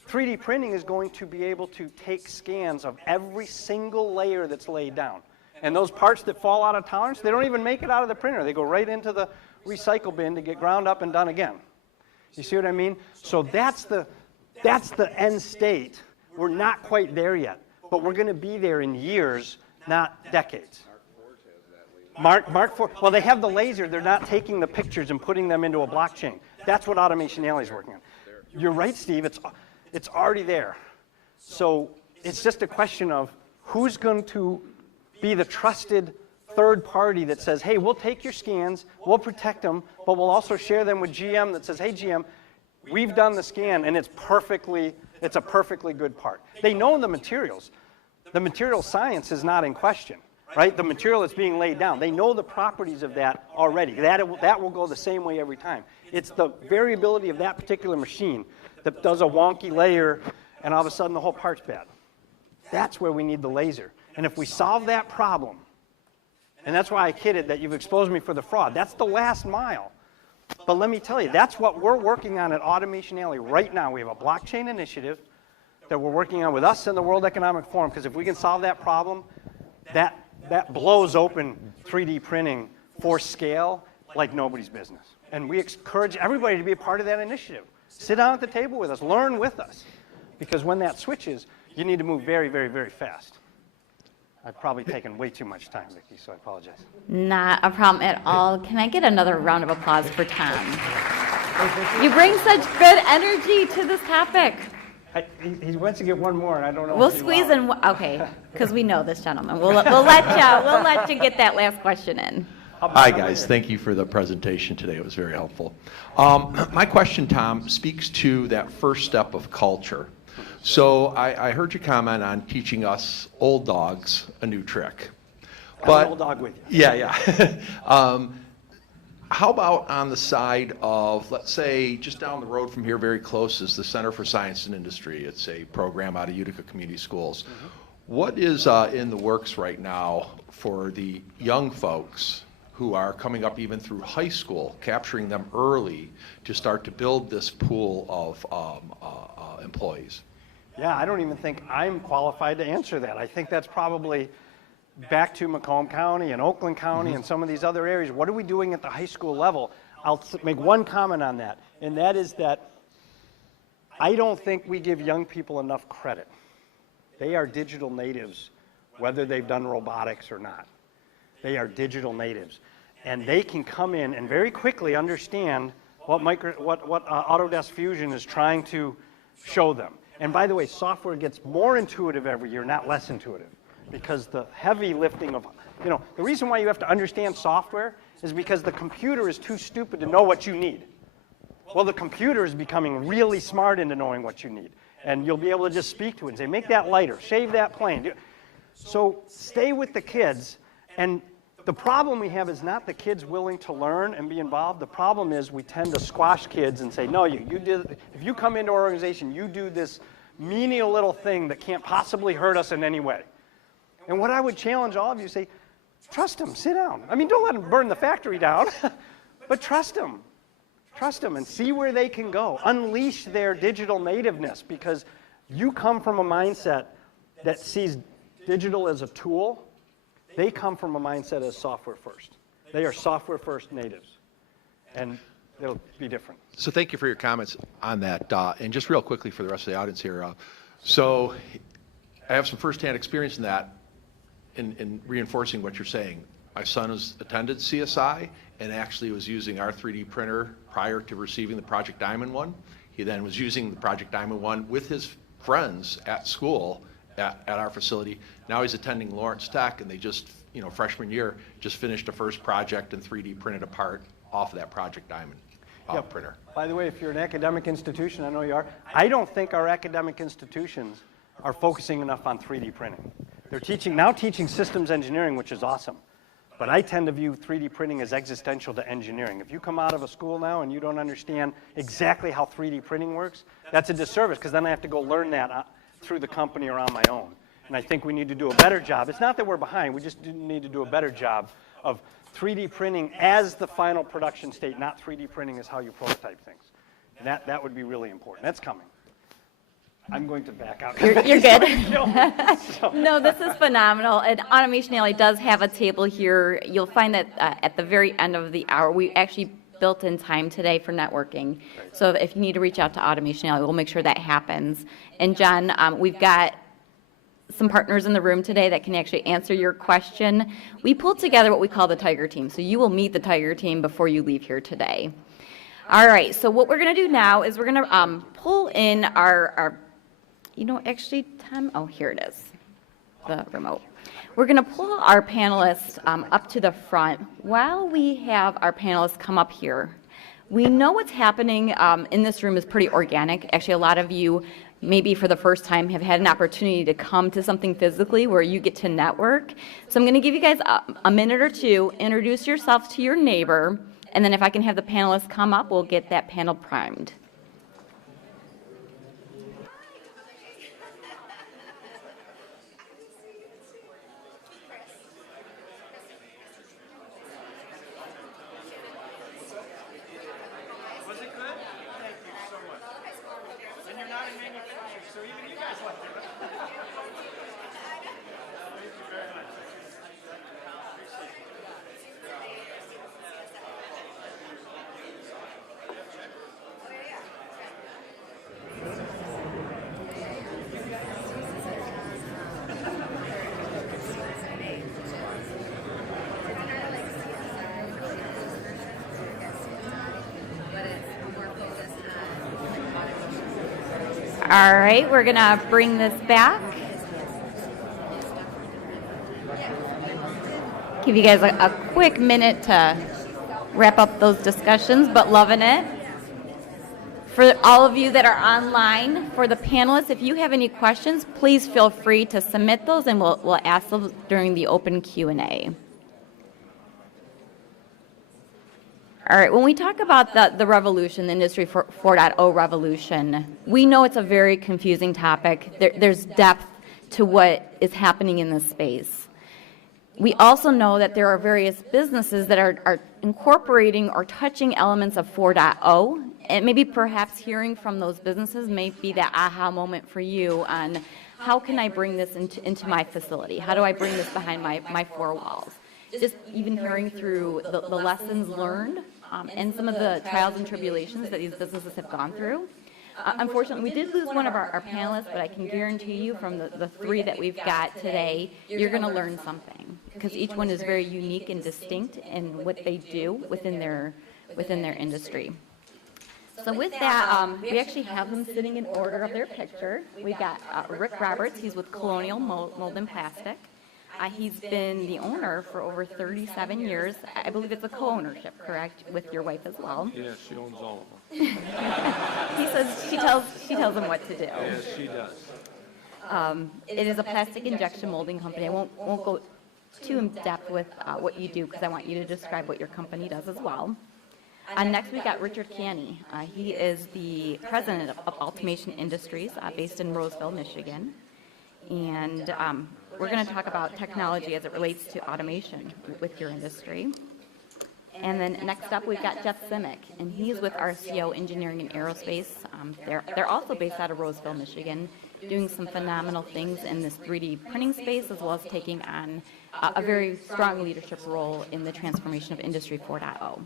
3D printing is going to be able to take scans of every single layer that's laid down. And those parts that fall out of tolerance, they don't even make it out of the printer. They go right into the recycle bin to get ground up and done again. You see what I mean? So that's the end state. We're not quite there yet, but we're going to be there in years, not decades. Mark IV, well, they have the laser. They're not taking the pictures and putting them into a blockchain. That's what Automation Alley is working on. You're right, Steve. It's already there. So it's just a question of who's going to be the trusted third party that says, hey, we'll take your scans, we'll protect them, but we'll also share them with GM that says, hey, GM, we've done the scan, and it's a perfectly good part. They know the materials. The material science is not in question, right? The material that's being laid down. They know the properties of that already. That will go the same way every time. It's the variability of that particular machine that does a wonky layer, and all of a sudden the whole part's bad. That's where we need the laser. And if we solve that problem, and that's why I kidded that you've exposed me for the fraud. That's the last mile. But let me tell you, that's what we're working on at Automation Alley right now. We have a blockchain initiative that we're working on with us and the World Economic Forum, because if we can solve that problem, that blows open 3D printing for scale like nobody's business. And we encourage everybody to be a part of that initiative. Sit down at the table with us, learn with us, because when that switches, you need to move very, very, very fast. I've probably taken way too much time, Vicki, so I apologize. Not a problem at all. Can I get another round of applause for Tom? You bring such good energy to this topic. He wants to get one more, and I don't know. We'll squeeze in. Okay, because we know this gentleman. We'll let you get that last question in. Hi, guys. Thank you for the presentation today. It was very helpful. My question, Tom, speaks to that first step of culture. So I heard you comment on teaching us old dogs a new trick. Got an old dog with you. Yeah. How about on the side of, let's say, just down the road from here, very close, is the Center for Science and Industry. It's a program out of Utica Community Schools. Mm-hmm. What is in the works right now for the young folks who are coming up even through high school, capturing them early to start to build this pool of employees? Yeah, I don't even think I'm qualified to answer that. I think that's probably back to Macomb County and Oakland County and some of these other areas. What are we doing at the high school level? I'll make one comment on that, and that is that I don't think we give young people enough credit. They are digital natives, whether they've done robotics or not. They are digital natives, and they can come in and very quickly understand what Autodesk Fusion is trying to show them. And by the way, software gets more intuitive every year, not less intuitive, because the heavy lifting of, the reason why you have to understand software is because the computer is too stupid to know what you need. Well, the computer is becoming really smart into knowing what you need. And you'll be able to just speak to it and say, make that lighter, shave that plane. So stay with the kids. And the problem we have is not the kids willing to learn and be involved. The problem is we tend to squash kids and say, no, if you come into our organization, you do this menial little thing that can't possibly hurt us in any way. And what I would challenge all of you is say, trust them, sit down. I mean, don't let them burn the factory down, but trust them. Trust them and see where they can go. Unleash their digital nativeness, because you come from a mindset that sees digital as a tool. They come from a mindset as software first. They are software first natives, and it'll be different. So thank you for your comments on that. And just real quickly for the rest of the audience here. So I have some firsthand experience in that, in reinforcing what you're saying. My son has attended CSI and actually was using our 3D printer prior to receiving the Project Diamond one. He then was using the Project Diamond one with his friends at school at our facility. Now he's attending Lawrence Tech, and they just, freshman year, just finished a first project and 3D printed a part off of that Project Diamond printer. By the way, if you're an academic institution, I know you are, I don't think our academic institutions are focusing enough on 3D printing. They're now teaching systems engineering, which is awesome. But I tend to view 3D printing as existential to engineering. If you come out of a school now and you don't understand exactly how 3D printing works, that's a disservice, because then I have to go learn that through the company or on my own. And I think we need to do a better job. It's not that we're behind, we just need to do a better job of 3D printing as the final production state, not 3D printing as how you prototype things. And that would be really important. That's coming. I'm going to back out. You're good. No, this is phenomenal. And Automation Alley does have a table here. You'll find that at the very end of the hour, we actually built in time today for networking. So if you need to reach out to Automation Alley, we'll make sure that happens. And John, we've got some partners in the room today that can actually answer your question. We pulled together what we call the Tiger Team. So you will meet the Tiger Team before you leave here today. All right, so what we're going to do now is we're going to pull in our actually, Tom, here it is, the remote. We're going to pull our panelists up to the front. While we have our panelists come up here, we know what's happening in this room is pretty organic. Actually, a lot of you, maybe for the first time, have had an opportunity to come to something physically where you get to network. So I'm going to give you guys a minute or two, introduce yourself to your neighbor, and then if I can have the panelists come up, we'll get that panel primed. All right, we're going to bring this back. Give you guys a quick minute to wrap up those discussions, but loving it. For all of you that are online, for the panelists, if you have any questions, please feel free to submit those, and we'll ask them during the open Q&A. All right, when we talk about the revolution, the Industry 4.0 revolution, we know it's a very confusing topic. There's depth to what is happening in this space. We also know that there are various businesses that are incorporating or touching elements of 4.0, and maybe perhaps hearing from those businesses may be that aha moment for you on how can I bring this into my facility? How do I bring this behind my four walls? Just even hearing through the lessons learned and some of the trials and tribulations that these businesses have gone through. Unfortunately, we did lose one of our panelists, but I can guarantee you from the three that we've got today, you're going to learn something, because each one is very unique and distinct in what they do within their industry. So with that, we actually have them sitting in order of their picture. We've got Rick Roberts. He's with Colonial Mold and Plastic. He's been the owner for over 37 years. I believe it's a co-ownership, correct, with your wife as well? Yes, she owns all of them. He says she tells him what to do. Yes, she does. It is a plastic injection molding company. I won't go too in depth with what you do, because I want you to describe what your company does as well. Next, we got Richard Kanye. He is the president of Automation Industries, based in Roseville, Michigan. And we're going to talk about technology as it relates to automation with your industry. And then next up, we've got Jeff Simic, and he's with RCO Engineering and Aerospace. They're also based out of Roseville, Michigan, doing some phenomenal things in this 3D printing space, as well as taking on a very strong leadership role in the transformation of Industry 4.0.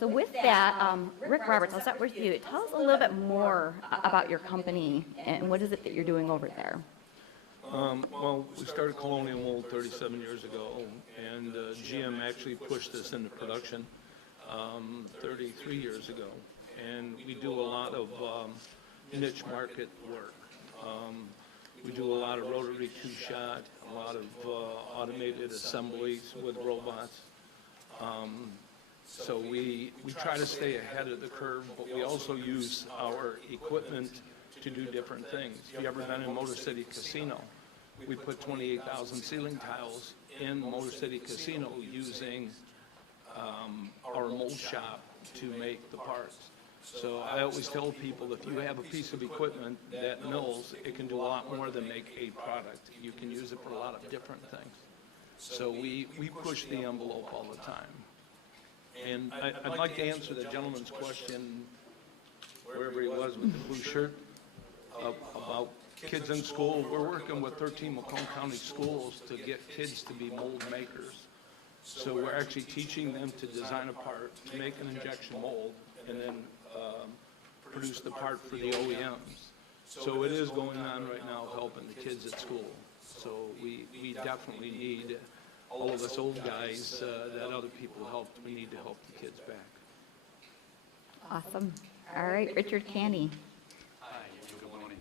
So with that, Rick Roberts, I'll start with you. Tell us a little bit more about your company and what is it that you're doing over there. Well, we started Colonial Mold 37 years ago, and GM actually pushed this into production 33 years ago. And we do a lot of niche market work. We do a lot of rotary two-shot, a lot of automated assemblies with robots. So we try to stay ahead of the curve, but we also use our equipment to do different things. If you've ever been in Motor City Casino, we put 28,000 ceiling tiles in Motor City Casino using our mold shop to make the parts. So I always tell people, if you have a piece of equipment that mills, it can do a lot more than make a product. You can use it for a lot of different things. So we push the envelope all the time. And I'd like to answer the gentleman's question, wherever he was with the blue shirt, about kids in school. We're working with 13 Macomb County schools to get kids to be mold makers. So we're actually teaching them to design a part, to make an injection mold, and then produce the part for the OEMs. So it is going on right now, helping the kids at school. So we definitely need all of us old guys that other people helped. We need to help the kids back. Awesome. All right, Richard Kanye. Hi, good morning.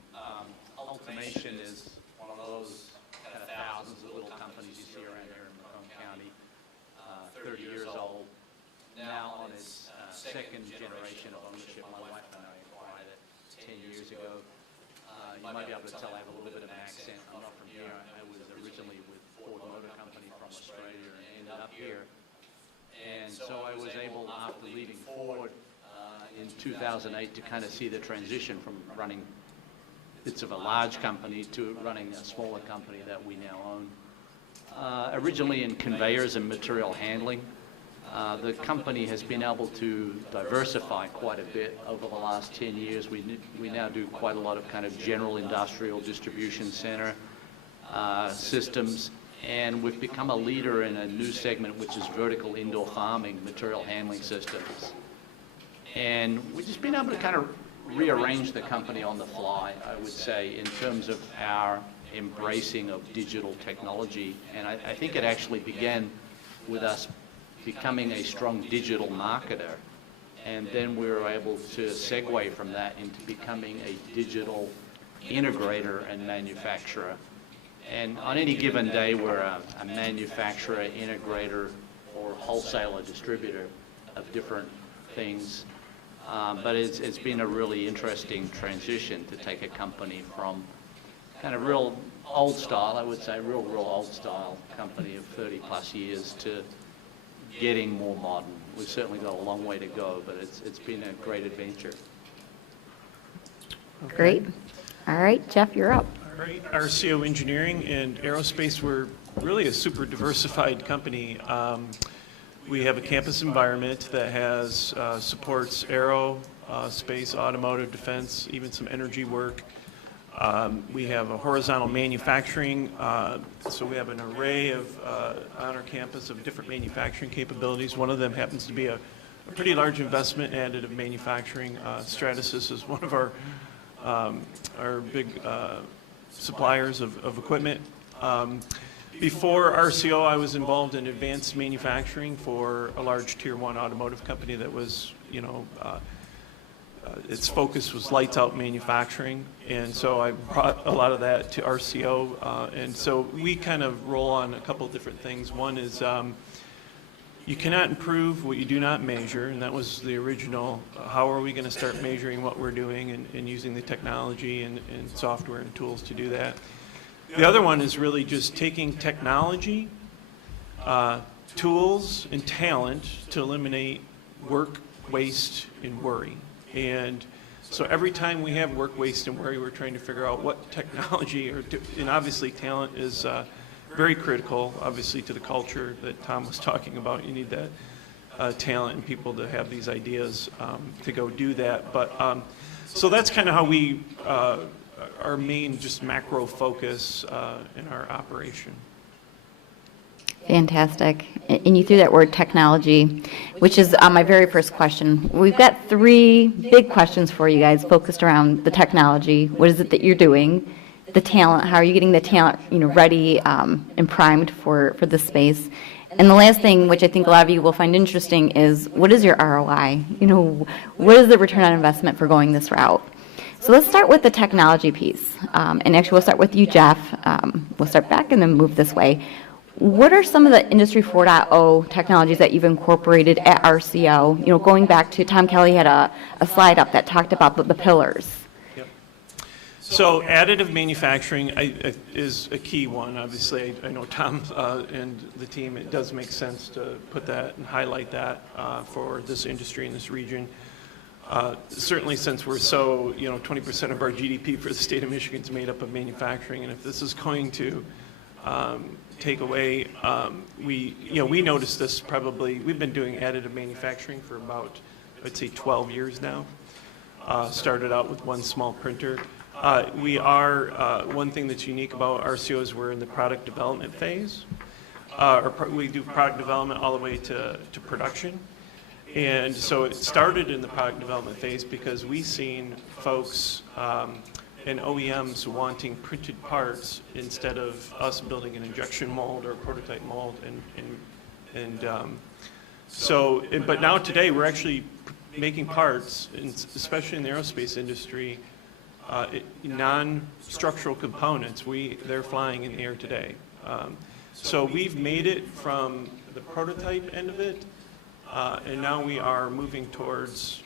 Automation is one of those kind of thousands of little companies you see around here in Macomb County. 30 years old, now on its second generation of ownership. My wife and I acquired it 10 years ago. You might be able to tell I have a little bit of an accent. I'm not from here. I was originally with Ford Motor Company from Australia and ended up here. And so I was able, after leaving Ford in 2008, to kind of see the transition from running bits of a large company to running a smaller company that we now own. Originally in conveyors and material handling, the company has been able to diversify quite a bit over the last 10 years. We now do quite a lot of kind of general industrial distribution center systems, and we've become a leader in a new segment, which is vertical indoor farming material handling systems. And we've just been able to kind of rearrange the company on the fly, I would say, in terms of our embracing of digital technology. And I think it actually began with us becoming a strong digital marketer, and then we were able to segue from that into becoming a digital integrator and manufacturer. And on any given day, we're a manufacturer, integrator, or wholesaler distributor of different things. But it's been a really interesting transition to take a company from kind of real old style, I would say, real old style company of 30 plus years to getting more modern. We've certainly got a long way to go, but it's been a great adventure. Great. All right, Jeff, you're up. All right, RCO Engineering and Aerospace, we're really a super diversified company. We have a campus environment that has supports aero, space, automotive, defense, even some energy work. We have a horizontal manufacturing, so we have an array of on our campus of different manufacturing capabilities. One of them happens to be a pretty large investment in additive manufacturing. Stratasys is one of our big suppliers of equipment. Before RCO, I was involved in advanced manufacturing for a large tier 1 automotive company that was, its focus was lights out manufacturing, and so I brought a lot of that to RCO, and so we kind of roll on a couple of different things. One is you cannot improve what you do not measure, and that was the original, how are we going to start measuring what we're doing and using the technology and software and tools to do that. The other one is really just taking technology, tools, and talent to eliminate work, waste, and worry. And so every time we have work, waste, and worry, we're trying to figure out what technology, and obviously talent is very critical, obviously, to the culture that Tom was talking about. You need that talent and people to have these ideas to go do that. But so that's kind of how we, our main just macro focus in our operation. Fantastic. And you threw that word technology, which is my very first question. We've got 3 big questions for you guys focused around the technology. What is it that you're doing? The talent, how are you getting the talent ready and primed for this space? And the last thing, which I think a lot of you will find interesting, is what is your ROI? What is the return on investment for going this route? So let's start with the technology piece. And actually, we'll start with you, Jeff. We'll start back and then move this way. What are some of the Industry 4.0 technologies that you've incorporated at RCO? Going back to Tom Kelly had a slide up that talked about the pillars. Yep. So additive manufacturing is a key one. Obviously, I know Tom and the team, it does make sense to put that and highlight that for this industry in this region. Certainly since we're so, 20% of our GDP for the state of Michigan is made up of manufacturing, and if this is going to take away, we noticed this probably, we've been doing additive manufacturing for about, I'd say 12 years now. Started out with one small printer. One thing that's unique about RCO is we're in the product development phase. We do product development all the way to production. And so it started in the product development phase because we've seen folks and OEMs wanting printed parts instead of us building an injection mold or a prototype mold. But now today we're actually making parts, especially in the aerospace industry, non-structural components. They're flying in the air today. So we've made it from the prototype end of it, and now we are moving towards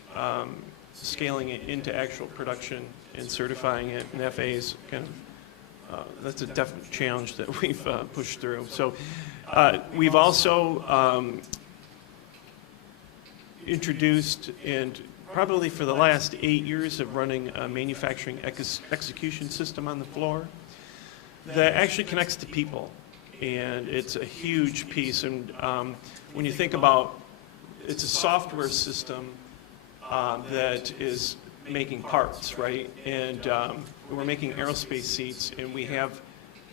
scaling it into actual production and certifying it, and FAA's kind of, that's a definite challenge that we've pushed through. So we've also introduced, and probably for the last 8 years of running a manufacturing execution system on the floor that actually connects to people, and it's a huge piece. And when you think about, it's a software system that is making parts, right? And we're making aerospace seats, and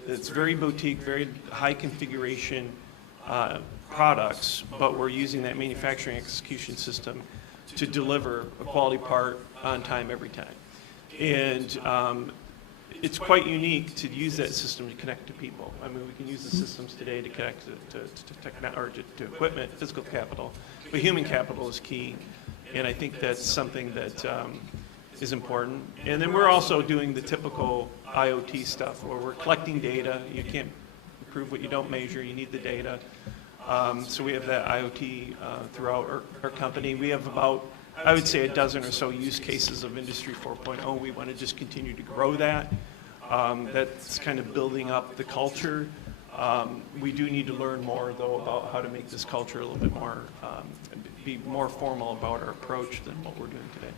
it's very boutique, very high configuration products, but we're using that manufacturing execution system to deliver a quality part on time every time. And it's quite unique to use that system to connect to people. I mean, we can use the systems today to connect to equipment, physical capital, but human capital is key. And I think that's something that is important. And then we're also doing the typical IoT stuff where we're collecting data. You can't improve what you don't measure. You need the data. So we have that IoT throughout our company. We have about I would say a dozen or so use cases of Industry 4.0. We want to just continue to grow that. That's kind of building up the culture. We do need to learn more, though, about how to make this culture a little bit more, be more formal about our approach than what we're doing today.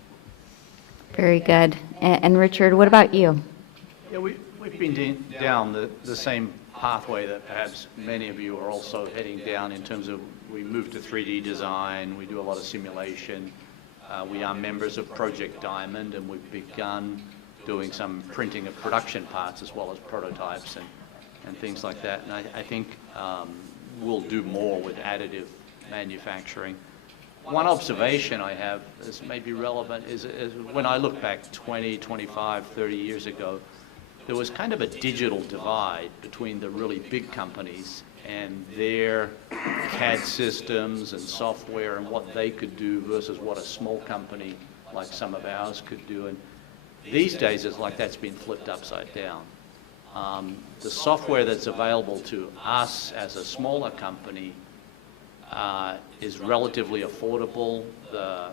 Very good. And Richard, what about you? Yeah, we've been down the same pathway that perhaps many of you are also heading down in terms of we move to 3D design, we do a lot of simulation. We are members of Project Diamond, and we've begun doing some printing of production parts as well as prototypes and things like that. And I think we'll do more with additive manufacturing. One observation I have is maybe relevant is when I look back 20, 25, 30 years ago, there was kind of a digital divide between the really big companies and their CAD systems and software and what they could do versus what a small company like some of ours could do. And these days, it's like that's been flipped upside down. The software that's available to us as a smaller company is relatively affordable. The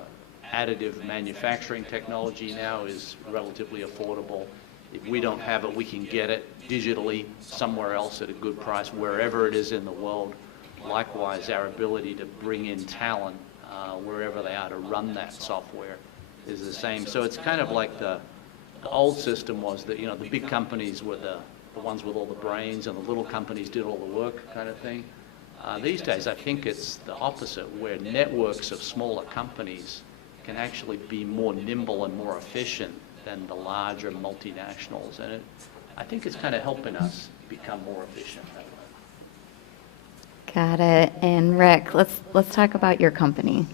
additive manufacturing technology now is relatively affordable. If we don't have it, we can get it digitally somewhere else at a good price, wherever it is in the world. Likewise, our ability to bring in talent wherever they are to run that software is the same. So it's kind of like the old system was that, the big companies were the ones with all the brains and the little companies did all the work kind of thing. These days, I think it's the opposite, where networks of smaller companies can actually be more nimble and more efficient than the larger multinationals. And I think it's kind of helping us become more efficient that way. Got it. And Rick, let's talk about your company.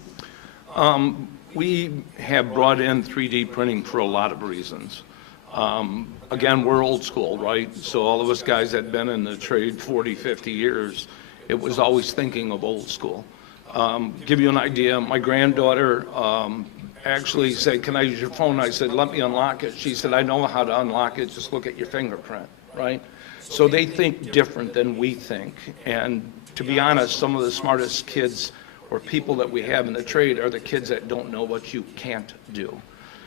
We have brought in 3D printing for a lot of reasons. Again, we're old school, right? So all of us guys that have been in the trade 40, 50 years, it was always thinking of old school. Give you an idea, my granddaughter actually said, "Can I use your phone?" I said, "Let me unlock it." She said, "I know how to unlock it, just look at your fingerprint," right? So they think different than we think. And to be honest, some of the smartest kids or people that we have in the trade are the kids that don't know what you can't do.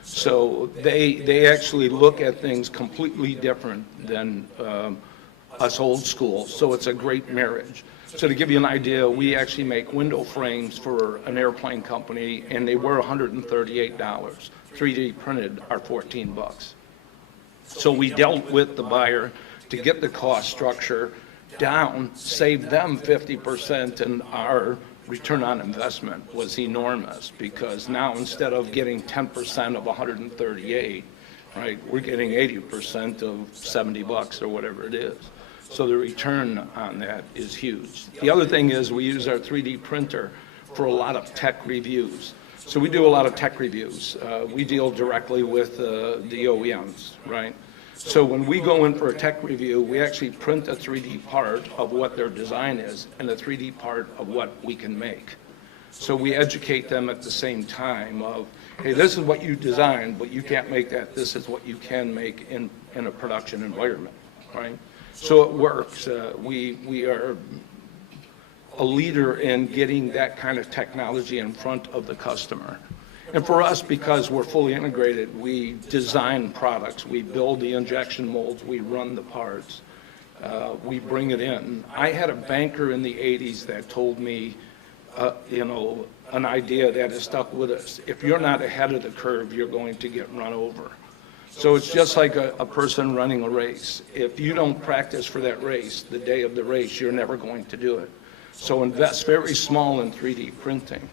So they actually look at things completely different than us old school. So it's a great marriage. So to give you an idea, we actually make window frames for an airplane company, and they were $138. 3D printed are $14. So we dealt with the buyer to get the cost structure down, save them 50%, and our return on investment was enormous, because now instead of getting 10% of 138, right, we're getting 80% of $70 or whatever it is. So the return on that is huge. The other thing is we use our 3D printer for a lot of tech reviews. So we do a lot of tech reviews. We deal directly with the OEMs, right? So when we go in for a tech review, we actually print a 3D part of what their design is and a 3D part of what we can make. So we educate them at the same time of, hey, this is what you designed, but you can't make that. This is what you can make in a production environment, right? So it works. We are a leader in getting that kind of technology in front of the customer. And for us, because we're fully integrated, we design products, we build the injection molds, we run the parts, we bring it in. I had a banker in the 80s that told me, an idea that has stuck with us. If you're not ahead of the curve, you're going to get run over. So it's just like a person running a race. If you don't practice for that race, the day of the race, you're never going to do it. So invest very small in 3D printing.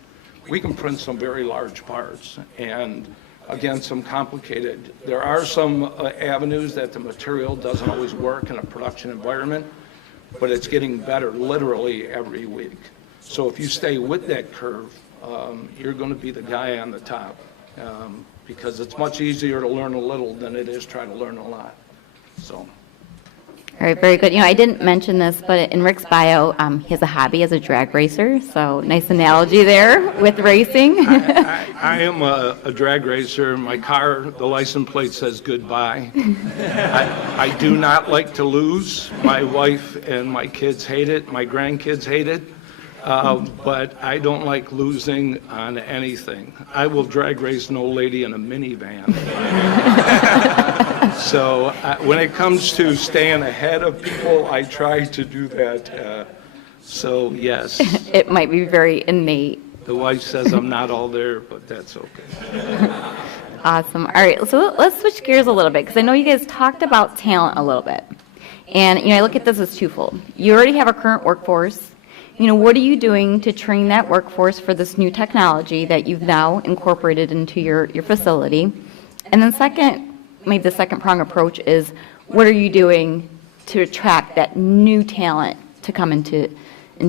We can print some very large parts, and again, some complicated. There are some avenues that the material doesn't always work in a production environment, but it's getting better literally every week. So if you stay with that curve, you're going to be the guy on the top. Because it's much easier to learn a little than it is try to learn a lot. So. All right, very good. I didn't mention this, but in Rick's bio, he has a hobby as a drag racer, so nice analogy there with racing. I am a drag racer. My car, the license plate says goodbye. I do not like to lose. My wife and my kids hate it. My grandkids hate it. but I don't like losing on anything. I will drag race an old lady in a minivan. So when it comes to staying ahead of people, I try to do that. So yes, It might be very innate. the wife says I'm not all there, but that's okay. Awesome. All right, so let's switch gears a little bit, because I know you guys talked about talent a little bit. And, I look at this as twofold. You already have a current workforce. What are you doing to train that workforce for this new technology that you've now incorporated into your facility? And then second, maybe the second prong approach is, what are you doing to attract that new talent to come into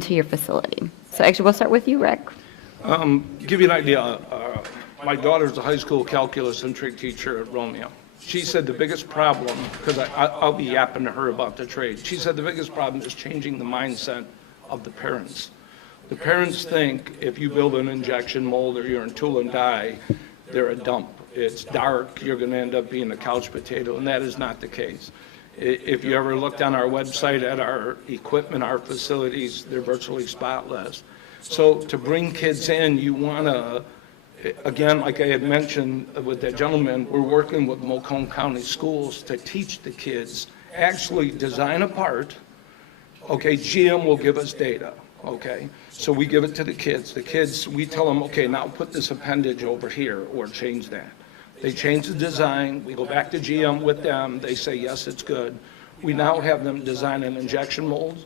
your facility? So actually, we'll start with you, Rick. Give you an idea. My daughter's a high school calculus and trig teacher at Romeo. She said the biggest problem, because I'll be yapping to her about the trade, she said the biggest problem is changing the mindset of the parents. The parents think if you build an injection mold or you're in tool and die, they're a dump. It's dark, you're going to end up being a couch potato, and that is not the case. If you ever looked on our website at our equipment, our facilities, they're virtually spotless. So to bring kids in, you want to, again, like I had mentioned with that gentleman, we're working with Macomb County Schools to teach the kids, actually design a part. Okay, GM will give us data, okay? So we give it to the kids. The kids, we tell them, okay, now put this appendage over here or change that. They change the design, we go back to GM with them, they say, yes, it's good. We now have them design an injection mold.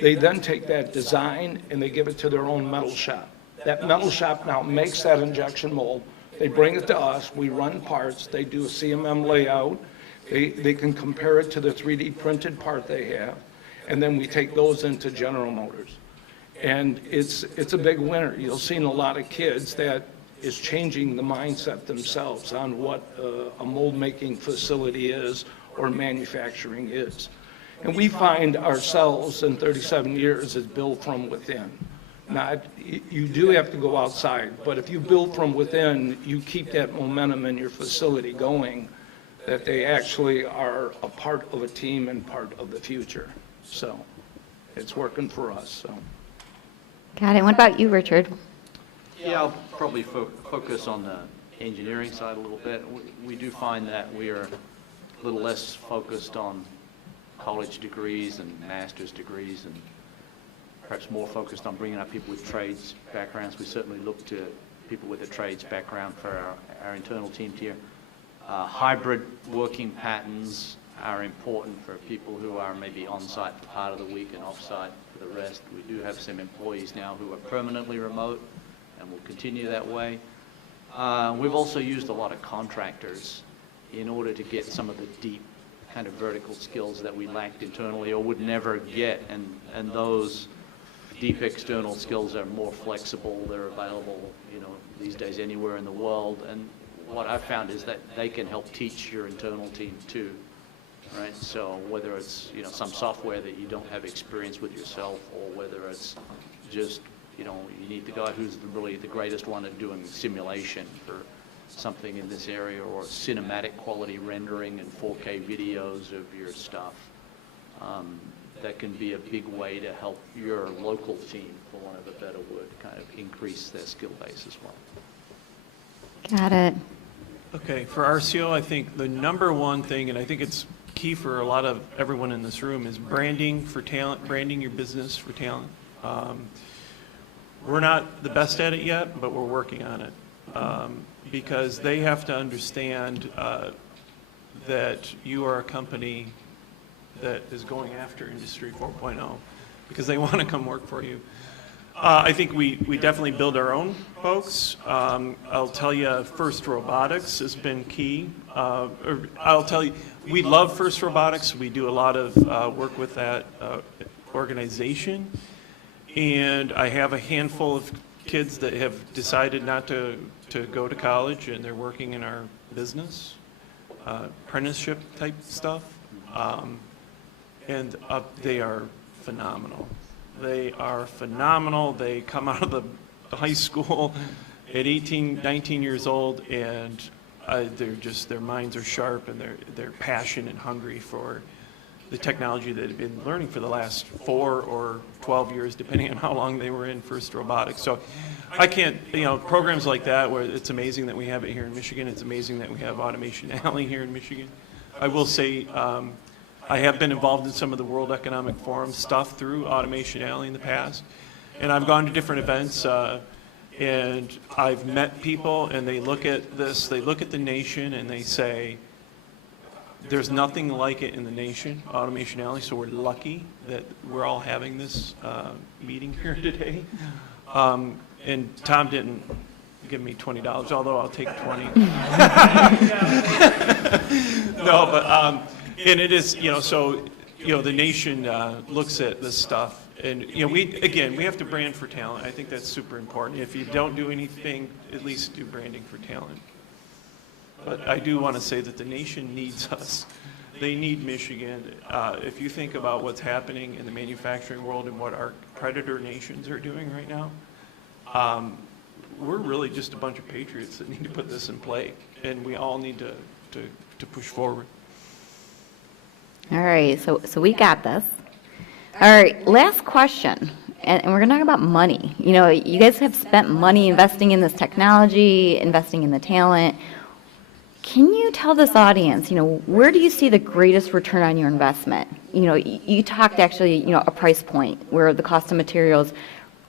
They then take that design and they give it to their own metal shop. That metal shop now makes that injection mold. They bring it to us, we run parts, they do a CMM layout, they can compare it to the 3D printed part they have, and then we take those into General Motors. And it's a big winner. You'll see in a lot of kids that is changing the mindset themselves on what a mold making facility is or manufacturing is. And we find ourselves in 37 years as build from within. Now, you do have to go outside, but if you build from within, you keep that momentum in your facility going, that they actually are a part of a team and part of the future. So it's working for us. So. Got it. What about you, Richard? Yeah, I'll probably focus on the engineering side a little bit. We do find that we are a little less focused on college degrees and master's degrees, and perhaps more focused on bringing up people with trades backgrounds. We certainly look to people with a trades background for our internal team here. Hybrid working patterns are important for people who are maybe on-site for part of the week and off-site for the rest. We do have some employees now who are permanently remote and will continue that way. We've also used a lot of contractors in order to get some of the deep kind of vertical skills that we lacked internally or would never get, and those deep external skills are more flexible. They're available, these days anywhere in the world. And what I've found is that they can help teach your internal team too, right? So whether it's, some software that you don't have experience with yourself, or whether it's just, you need the guy who's really the greatest one at doing simulation for something in this area, or cinematic quality rendering and 4K videos of your stuff. That can be a big way to help your local team, for want of a better word, kind of increase their skill base as well. Got it. Okay, for RCO, I think the number one thing, and I think it's key for a lot of everyone in this room, is branding for talent, branding your business for talent. We're not the best at it yet, but we're working on it. Because they have to understand that you are a company that is going after Industry 4.0, because they want to come work for you. I think we definitely build our own folks. I'll tell you, First Robotics has been key. I'll tell you, we love First Robotics. We do a lot of work with that organization. And I have a handful of kids that have decided not to go to college, and they're working in our business, apprenticeship type stuff. And they are phenomenal. They are phenomenal. They come out of the high school at 18, 19 years old, and their minds are sharp, and they're passionate and hungry for the technology that had been learning for the last 4 or 12 years, depending on how long they were in FIRST Robotics. So I can't, programs like that where it's amazing that we have it here in Michigan. It's amazing that we have Automation Alley here in Michigan. I will say I have been involved in some of the World Economic Forum stuff through Automation Alley in the past. And I've gone to different events and I've met people and they look at this, they look at the nation and they say, there's nothing like it in the nation, Automation Alley, so we're lucky that we're all having this meeting here today. And Tom didn't give me $20, although I'll take 20. No, but, and it is, so, the nation looks at this stuff. And, we have to brand for talent. I think that's super important. If you don't do anything, at least do branding for talent. But I do want to say that the nation needs us. They need Michigan. If you think about what's happening in the manufacturing world and what our predator nations are doing right now, we're really just a bunch of patriots that need to put this in play. And we all need to push forward. All right, so we got this. All right, last question. And we're going to talk about money. You guys have spent money investing in this technology, investing in the talent. Can you tell this audience, where do you see the greatest return on your investment? You talked actually, a price point where the cost of materials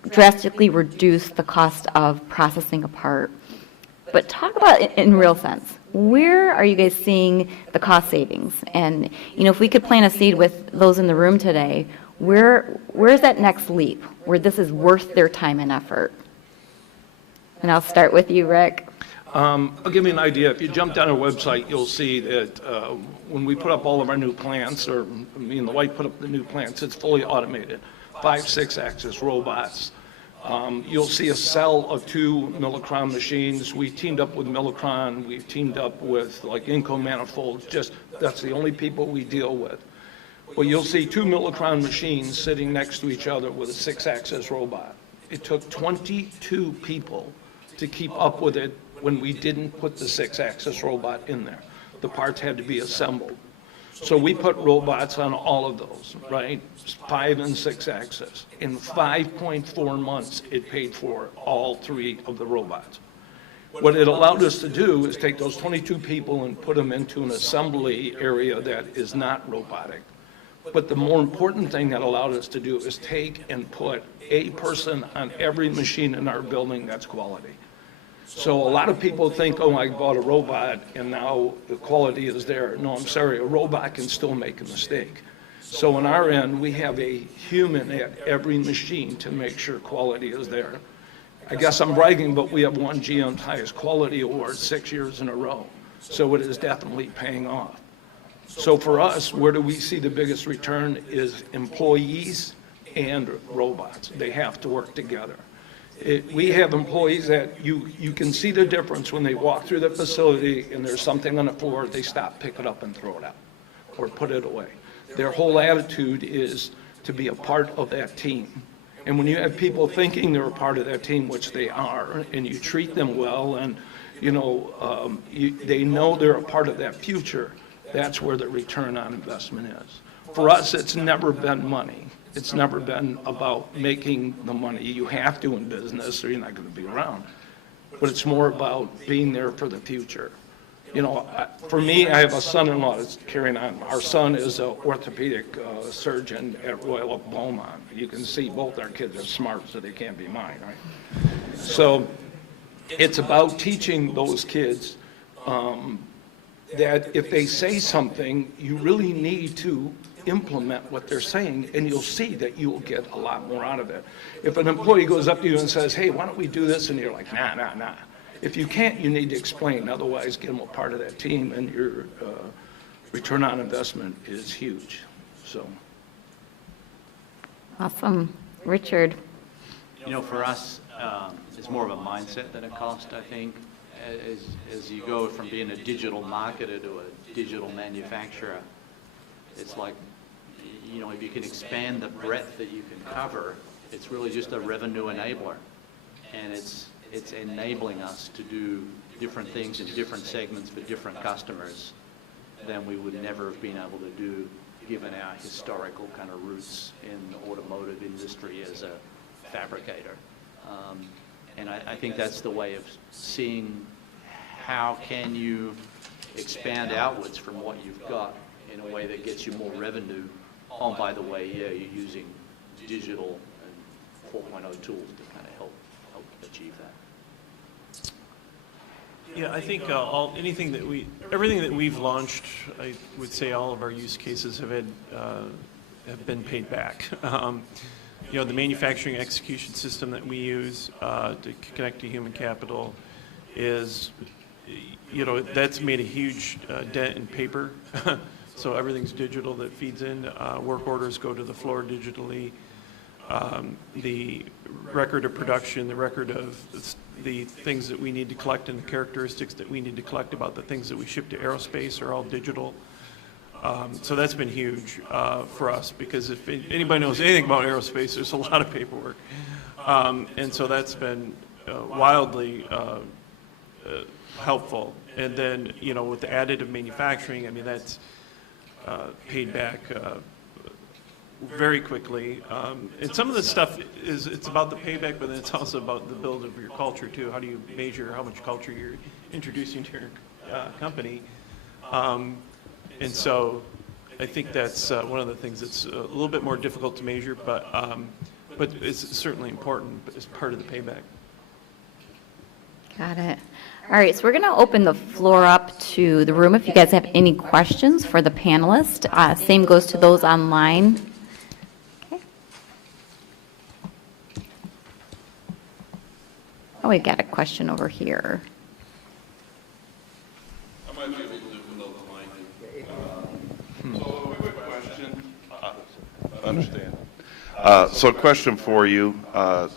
drastically reduce the cost of processing a part. But talk about it in real sense. Where are you guys seeing the cost savings? And, if we could plant a seed with those in the room today, where's that next leap where this is worth their time and effort? And I'll start with you, Rick. I'll give you an idea. If you jump down our website, you'll see that when we put up all of our new plants, or me and the wife put up the new plants, it's fully automated. 5, 6-axis robots. You'll see a cell of 2 Millicron machines. We teamed up with Millicron. We've teamed up with Inco Manifolds. That's the only people we deal with. Well, you'll see 2 Millicron machines sitting next to each other with a 6-axis robot. It took 22 people to keep up with it when we didn't put the 6-axis robot in there. The parts had to be assembled. So we put robots on all of those, right? 5 and 6-axis. In 5.4 months, it paid for all 3 of the robots. What it allowed us to do is take those 22 people and put them into an assembly area that is not robotic. But the more important thing that allowed us to do is take and put a person on every machine in our building that's quality. So a lot of people think, oh, I bought a robot and now the quality is there. No, I'm sorry, a robot can still make a mistake. So on our end, we have a human at every machine to make sure quality is there. I guess I'm bragging, but we have won GM's highest quality award 6 years in a row. So it is definitely paying off. So for us, where do we see the biggest return is employees and robots. They have to work together. We have employees that you can see the difference when they walk through the facility and there's something on the floor, they stop, pick it up and throw it out or put it away. Their whole attitude is to be a part of that team. And when you have people thinking they're a part of that team, which they are, and you treat them well and they know they're a part of that future, that's where the return on investment is. For us, it's never been money. It's never been about making the money. You have to in business or you're not going to be around. But it's more about being there for the future. For me, I have a son-in-law that's carrying on. Our son is an orthopedic surgeon at Royal Oak Beaumont. You can see both our kids are smart, so they can't be mine, right? So it's about teaching those kids that if they say something, you really need to implement what they're saying, and you'll see that you will get a lot more out of it. If an employee goes up to you and says, hey, why don't we do this? And you're like, nah. If you can't, you need to explain. Otherwise, get them a part of that team, and your return on investment is huge. So. Awesome. Richard. For us, it's more of a mindset than a cost, I think. As you go from being a digital marketer to a digital manufacturer, it's like, if you can expand the breadth that you can cover, it's really just a revenue enabler. And it's enabling us to do different things in different segments for different customers than we would never have been able to do given our historical kind of roots in the automotive industry as a fabricator. And I think that's the way of seeing how can you expand outwards from what you've got in a way that gets you more revenue. Oh, by the way, yeah, you're using digital and 4.0 tools to kind of help achieve that. Yeah, I think everything that we've launched, I would say all of our use cases have been paid back. You know, the manufacturing execution system that we use to connect to human capital is, you know, that's made a huge dent in paper. So everything's digital that feeds in. Work orders go to the floor digitally. The record of production, the record of the things that we need to collect and the characteristics that we need to collect about the things that we ship to aerospace are all digital. So that's been huge for us, because if anybody knows anything about aerospace, there's a lot of paperwork. And so that's been wildly helpful. And then, you know, with the additive manufacturing, I mean, that's paid back very quickly. And some of the stuff it's about the payback, but then it's also about the build of your culture too. How do you measure how much culture you're introducing to your company? And so I think that's one of the things that's a little bit more difficult to measure, but it's certainly important as part of the payback. Got it. All right, so we're going to open the floor up to the room if you guys have any questions for the panelists. Same goes to those online. Okay. Oh, we got a question over here. I might be able to do without the mic. So a quick question. Understand. So a question for you.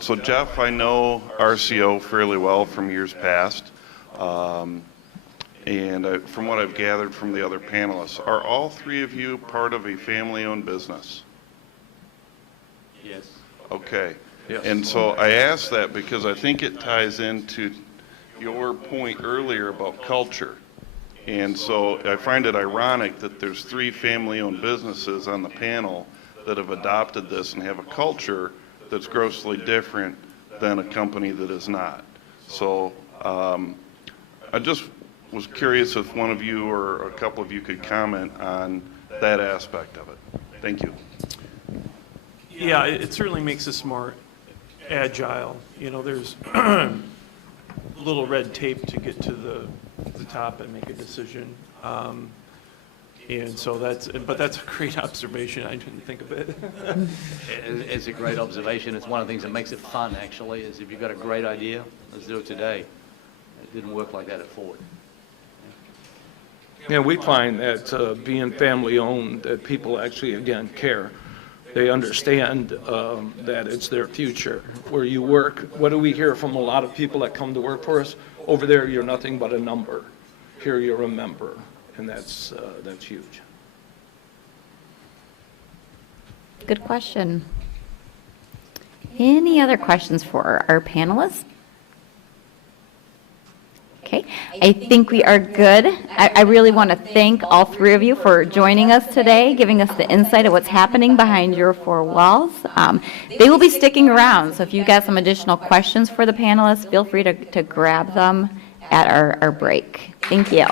So Jeff, I know RCO fairly well from years past. And from what I've gathered from the other panelists, are all three of you part of a family-owned business? Yes. Okay. Yes. And so I ask that because I think it ties into your point earlier about culture. And so I find it ironic that there's three family-owned businesses on the panel that have adopted this and have a culture that's grossly different than a company that is not. So I just was curious if one of you or a couple of you could comment on that aspect of it. Thank you. Yeah, it certainly makes us more agile. You know, there's little red tape to get to the top and make a decision. And so that's a great observation. I didn't think of it. It's a great observation. It's one of the things that makes it fun, actually, is if you've got a great idea, let's do it today. It didn't work like that at Ford. Yeah, we find that being family-owned, that people actually, again, care. They understand that it's their future. Where you work, what do we hear from a lot of people that come to work for us? Over there, you're nothing but a number. Here, you're a member, and that's huge. Good question. Any other questions for our panelists? Okay, I think we are good. I really want to thank all three of you for joining us today, giving us the insight of what's happening behind your four walls. They will be sticking around, so if you've got some additional questions for the panelists, feel free to grab them at our break. Thank you.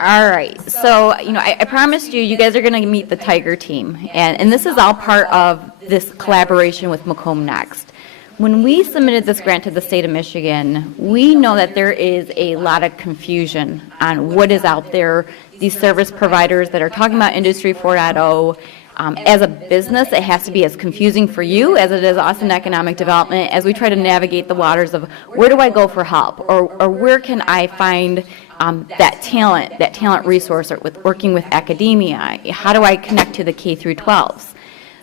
All right, so, you know, I promised you guys are going to meet the Tiger team, and this is all part of this collaboration with Macomb Next. When we submitted this grant to the state of Michigan, we know that there is a lot of confusion on what is out there, these service providers that are talking about Industry 4.0. As a business, it has to be as confusing for you as it is us in economic development as we try to navigate the waters of where do I go for help, or where can I find that talent resource, or with working with academia. How do I connect to the K through 12s?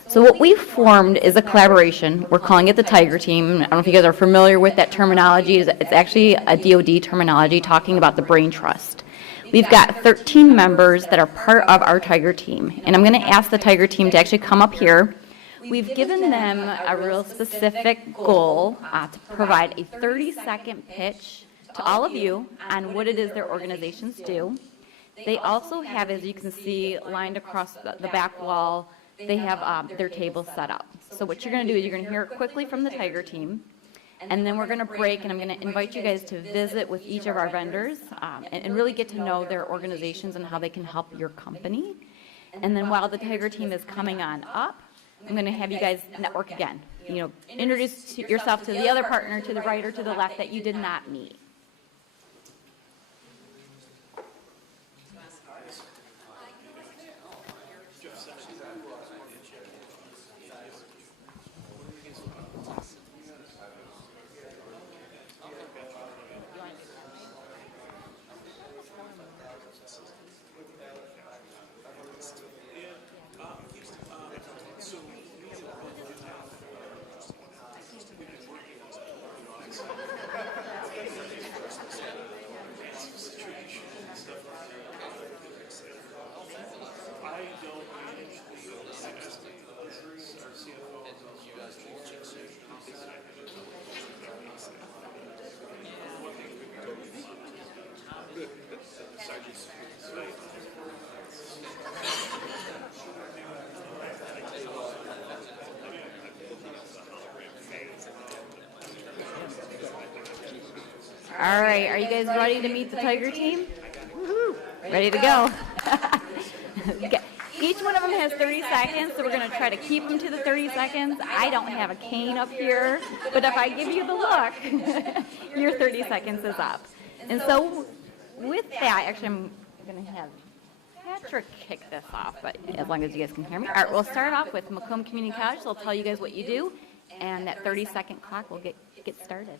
So what we've formed is a collaboration. We're calling it the Tiger Team. I don't know if you guys are familiar with that terminology. It's actually a DoD terminology talking about the brain trust. We've got 13 members that are part of our Tiger Team, and I'm going to ask the Tiger Team to actually come up here. We've given them a real specific goal to provide a 30-second pitch to all of you on what it is their organizations do. They also have, as you can see, lined across the back wall, they have their tables set up. So what you're going to do is you're going to hear quickly from the Tiger team, and then we're going to break, and I'm going to invite you guys to visit with each of our vendors and really get to know their organizations and how they can help your company. And then while the Tiger team is coming on up, I'm going to have you guys network again. You know, introduce yourself to the other partner to the right or to the left that you did not meet. All right, are you guys ready to meet the Tiger team? Ready to go. Okay. Each one of them has 30 seconds, so we're going to try to keep them to the 30 seconds. I don't have a cane up here, but if I give you the look, your 30 seconds is up. And so with that, actually I'm going to have Patrick kick this off, but as long as you guys can hear me. All right, we'll start off with Macomb Community College. They'll tell you guys what you do, and that 30-second clock will get started.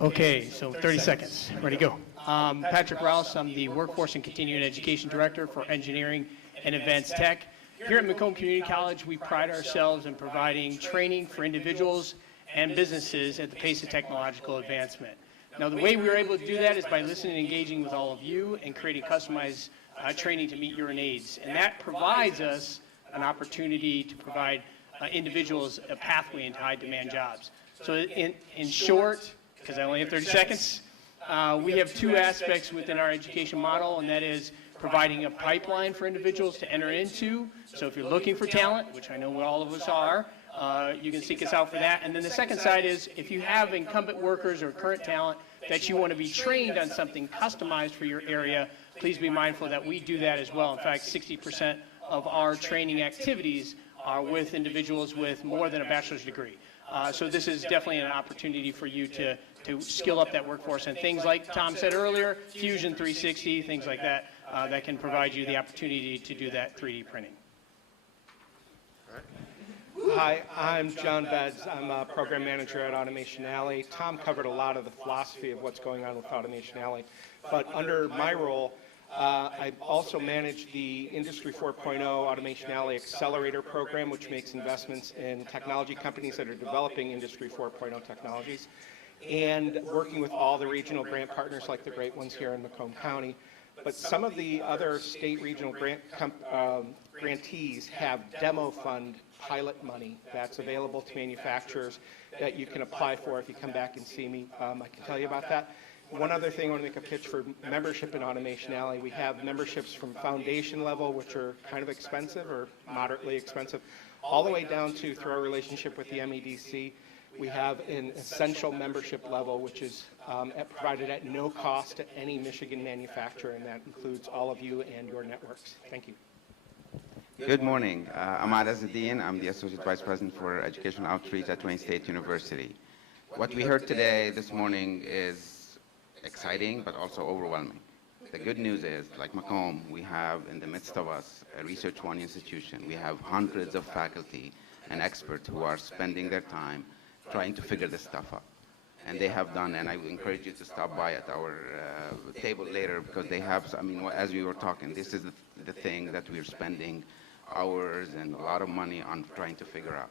Okay, so 30 seconds. Ready to go. Patrick Rouse, I'm the Workforce and Continuing Education Director for Engineering and Advanced Tech. Here at Macomb Community College, we pride ourselves in providing training for individuals and businesses at the pace of technological advancement. Now, the way we were able to do that is by listening and engaging with all of you and creating customized training to meet your needs. And that provides us an opportunity to provide individuals a pathway into high-demand jobs. So in short, because I only have 30 seconds, we have two aspects within our education model, and that is providing a pipeline for individuals to enter into. So if you're looking for talent, which I know all of us are, you can seek us out for that. And then the second side is if you have incumbent workers or current talent that you want to be trained on something customized for your area, please be mindful that we do that as well. In fact, 60% of our training activities are with individuals with more than a bachelor's degree. So this is definitely an opportunity for you to skill up that workforce, and things like Tom said earlier, Fusion 360, things like that, that can provide you the opportunity to do that 3D printing. Hi, I'm John Betts. I'm a program manager at Automation Alley. Tom covered a lot of the philosophy of what's going on with Automation Alley, but under my role, I also manage the Industry 4.0 Automation Alley Accelerator program, which makes investments in technology companies that are developing Industry 4.0 technologies, and working with all the regional grant partners like the great ones here in Macomb County. But some of the other state regional grantees have demo fund pilot money that's available to manufacturers that you can apply for if you come back and see me. I can tell you about that. One other thing, I want to make a pitch for membership in Automation Alley. We have memberships from foundation level, which are kind of expensive or moderately expensive, all the way down to, through our relationship with the MEDC, we have an essential membership level, which is provided at no cost to any Michigan manufacturer, and that includes all of you and your networks. Thank you. Good morning. I'm Azadeen. I'm the Associate Vice President for Education Outreach at Wayne State University. What we heard today, this morning, is exciting, but also overwhelming. The good news is, like Macomb, we have in the midst of us a Research One institution. We have hundreds of faculty and experts who are spending their time trying to figure this stuff out. And they have done, and I would encourage you to stop by at our table later, because they have, I mean, as we were talking, this is the thing that we're spending hours and a lot of money on trying to figure out.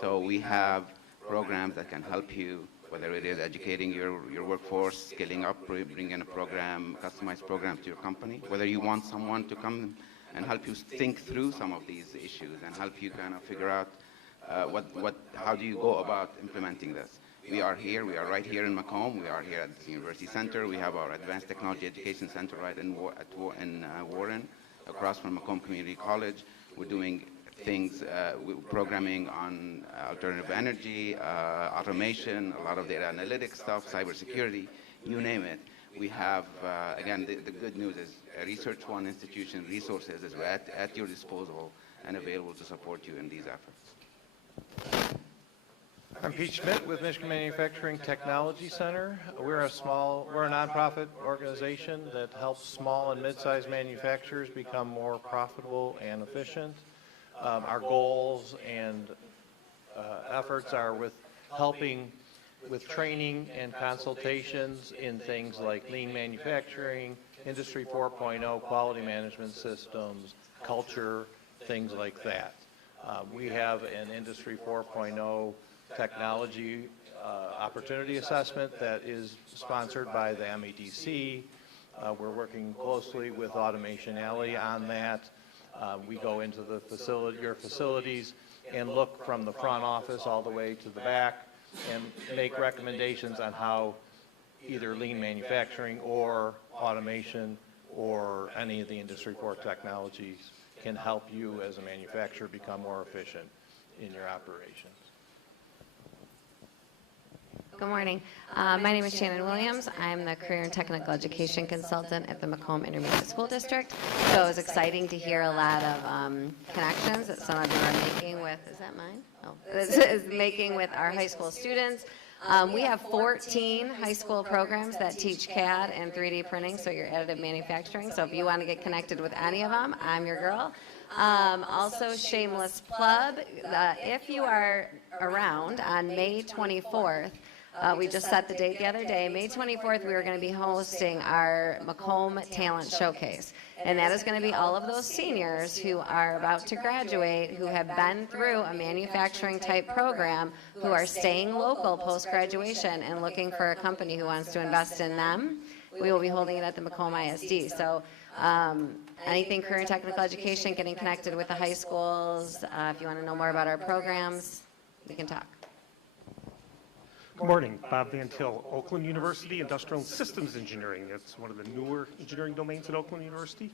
So we have programs that can help you, whether it is educating your workforce, scaling up, bringing a program, customized program to your company, whether you want someone to come and help you think through some of these issues and help you kind of figure out how do you go about implementing this. We are here. We are right here in Macomb. We are here at the University Center. We have our Advanced Technology Education Center right in Warren, across from Macomb Community College. We're doing things, programming on alternative energy, automation, a lot of data analytics stuff, cybersecurity, you name it. We have, again, the good news is Research One institution resources is at your disposal and available to support you in these efforts. I'm Pete Schmidt with Michigan Manufacturing Technology Center. We're a nonprofit organization that helps small and mid-sized manufacturers become more profitable and efficient. Our goals and efforts are with helping with training and consultations in things like lean manufacturing, Industry 4.0, quality management systems, culture, things like that. We have an Industry 4.0 technology opportunity assessment that is sponsored by the MEDC. We're working closely with Automation Alley on that. We go into your facilities and look from the front office all the way to the back and make recommendations on how either lean manufacturing or automation or any of the Industry 4 technologies can help you as a manufacturer become more efficient in your operations. Good morning. My name is Shannon Williams. I'm the Career and Technical Education Consultant at the Macomb Intermediate School District. So it was exciting to hear a lot of connections that some of you are making with, is that mine? Oh, is making with our high school students. We have 14 high school programs that teach CAD and 3D printing, so your additive manufacturing. So if you want to get connected with any of them, I'm your girl. Also, shameless plug, if you are around on May 24th, we just set the date the other day. May 24th, we are going to be hosting our Macomb Talent Showcase. And that is going to be all of those seniors who are about to graduate, who have been through a manufacturing type program, who are staying local post-graduation and looking for a company who wants to invest in them. We will be holding it at the Macomb ISD. So anything career and technical education, getting connected with the high schools. If you want to know more about our programs, we can talk. Good morning, Bob Van Til, Oakland University, Industrial and Systems Engineering. It's one of the newer engineering domains at Oakland University.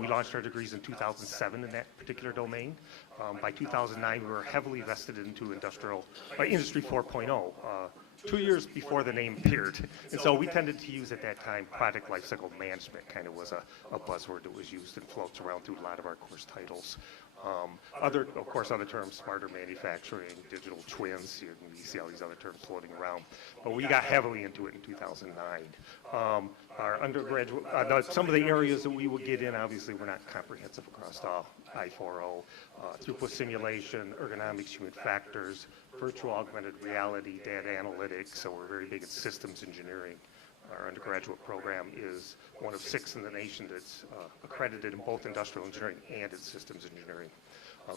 We launched our degrees in 2007 in that particular domain. By 2009, we were heavily vested into Industry 4.0. 2 years before the name appeared. And so we tended to use at that time product lifecycle management, kind of was a buzzword that was used and floats around through a lot of our course titles. Other terms, smarter manufacturing, digital twins, you see all these other terms floating around. But we got heavily into it in 2009. Our undergraduate, some of the areas that we would get in, obviously we're not comprehensive across all I4O, throughput simulation, ergonomics, human factors, virtual augmented reality, data analytics, so we're very big at systems engineering. Our undergraduate program is one of 6 in the nation that's accredited in both industrial engineering and in systems engineering.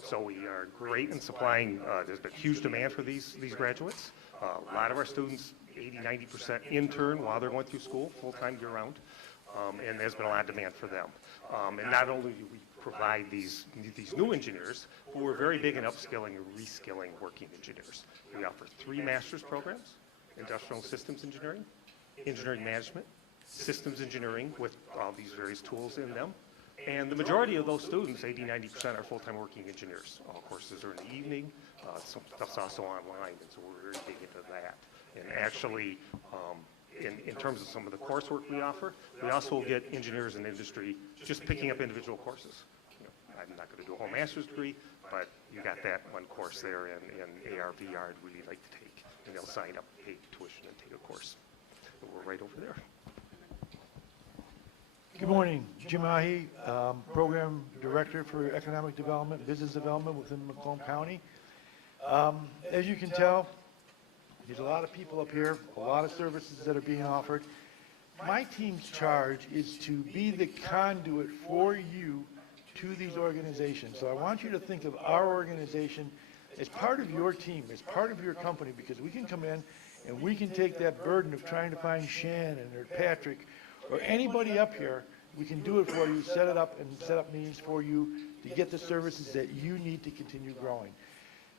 So we are great in supplying, there's been huge demand for these graduates. A lot of our students, 80-90% intern while they're going through school, full-time year-round, and there's been a lot of demand for them. And not only do we provide these new engineers, but we're very big in upskilling and reskilling working engineers. We offer 3 master's programs, industrial and systems engineering, engineering management, systems engineering with all these various tools in them. And the majority of those students, 80-90%, are full-time working engineers. All courses are in the evening. Some stuff's also online, and so we're very big into that. And actually, in terms of some of the coursework we offer, we also get engineers in industry just picking up individual courses. I'm not going to do a whole master's degree, but you got that one course there in AR, VR I'd really like to take. And they'll sign up, pay tuition, and take a course. We're right over there. Good morning. Jim Ahi, Program Director for Economic Development, Business Development within Macomb County. As you can tell, there's a lot of people up here, a lot of services that are being offered. My team's charge is to be the conduit for you to these organizations. So I want you to think of our organization as part of your team, as part of your company, because we can come in and we can take that burden of trying to find Shannon or Patrick or anybody up here. We can do it for you, set it up, and set up meetings for you to get the services that you need to continue growing.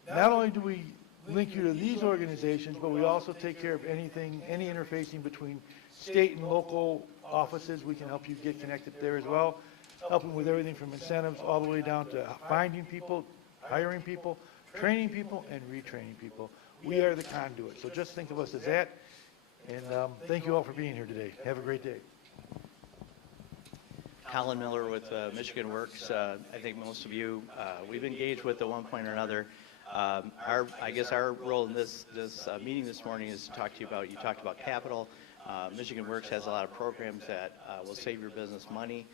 Not only do we link you to these organizations, but we also take care of anything, any interfacing between state and local offices. We can help you get connected there as well, helping with everything from incentives all the way down to finding people, hiring people, training people, and retraining people. We are the conduit. So just think of us as that. And thank you all for being here today. Have a great day. Colin Miller with Michigan Works. I think most of you, we've engaged with at one point or another. I guess our role in this meeting this morning is to talk to you about, you talked about capital. Michigan Works has a lot of programs that will save your business money.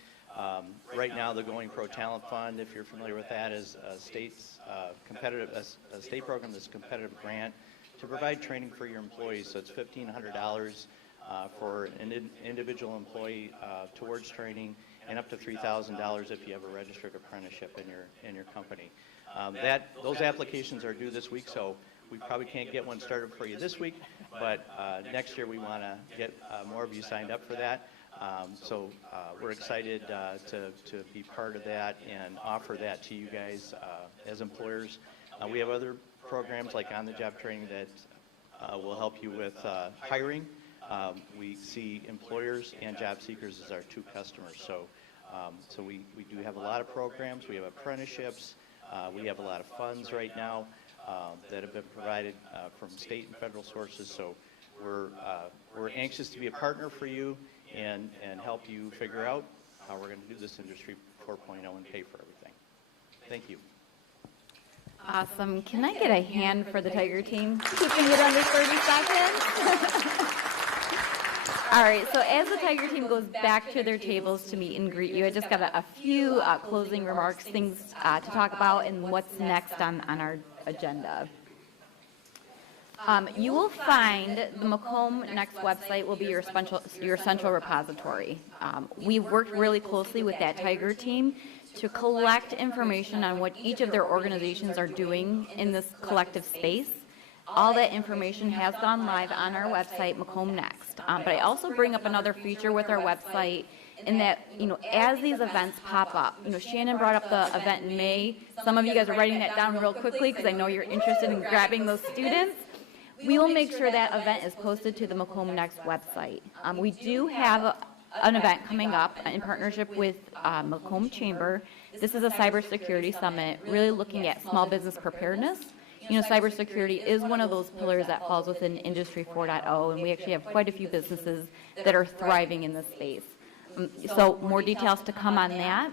Right now, the Going Pro Talent Fund, if you're familiar with that, is a state's a state program that's a competitive grant to provide training for your employees. So it's $1,500 for an individual employee towards training, and up to $3,000 if you have a registered apprenticeship in your company. Those applications are due this week, so we probably can't get one started for you this week, but next year we want to get more of you signed up for that. So we're excited to be part of that and offer that to you guys as employers. We have other programs like on-the-job training that will help you with hiring. We see employers and job seekers as our two customers. So we do have a lot of programs. We have apprenticeships. We have a lot of funds right now that have been provided from state and federal sources. So we're anxious to be a partner for you and help you figure out how we're going to do this Industry 4.0 and pay for everything. Thank you. Awesome. Can I get a hand for the Tiger team? Keeping it under 30 seconds. All right, so as the Tiger team goes back to their tables to meet and greet you, I just got a few closing remarks, things to talk about, and what's next on our agenda. You will find the Macomb Next website will be your central repository. We've worked really closely with that Tiger team to collect information on what each of their organizations are doing in this collective space. All that information has gone live on our website, Macomb Next. But I also bring up another feature with our website in that, as these events pop up, Shannon brought up the event in May. Some of you guys are writing that down real quickly because I know you're interested in grabbing those students. We will make sure that event is posted to the Macomb Next website. We do have an event coming up in partnership with Macomb Chamber. This is a cybersecurity summit, really looking at small business preparedness. Cybersecurity is one of those pillars that falls within Industry 4.0, and we actually have quite a few businesses that are thriving in this space. So more details to come on that.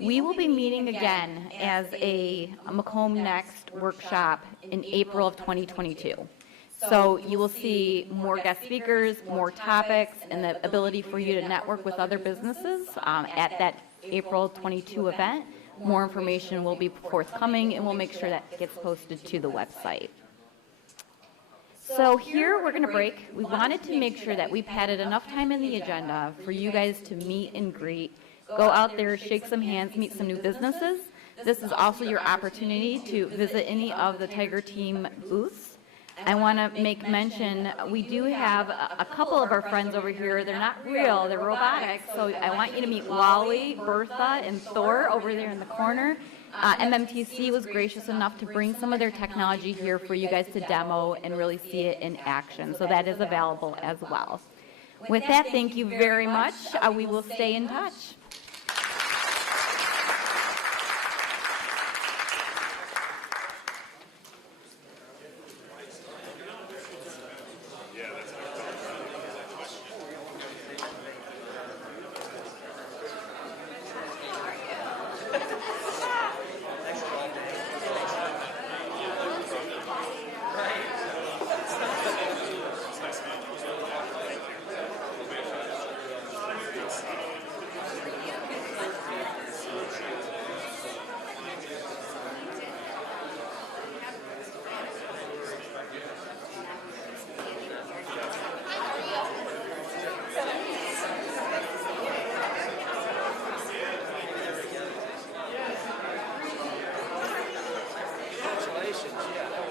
We will be meeting again as a Macomb Next workshop in April of 2022. So you will see more guest speakers, more topics, and the ability for you to network with other businesses at that April 22 event. More information will be forthcoming, and we'll make sure that gets posted to the website. So here we're going to break. We wanted to make sure that we padded enough time in the agenda for you guys to meet and greet, go out there, shake some hands, meet some new businesses. This is also your opportunity to visit any of the Tiger Team booths. I want to make mention, we do have a couple of our friends over here. They're not real, they're robotic. So I want you to meet Wally, Bertha, and Thor over there in the corner. MMTC was gracious enough to bring some of their technology here for you guys to demo and really see it in action. So that is available as well. With that, thank you very much. We will stay in touch. Congratulations, yeah.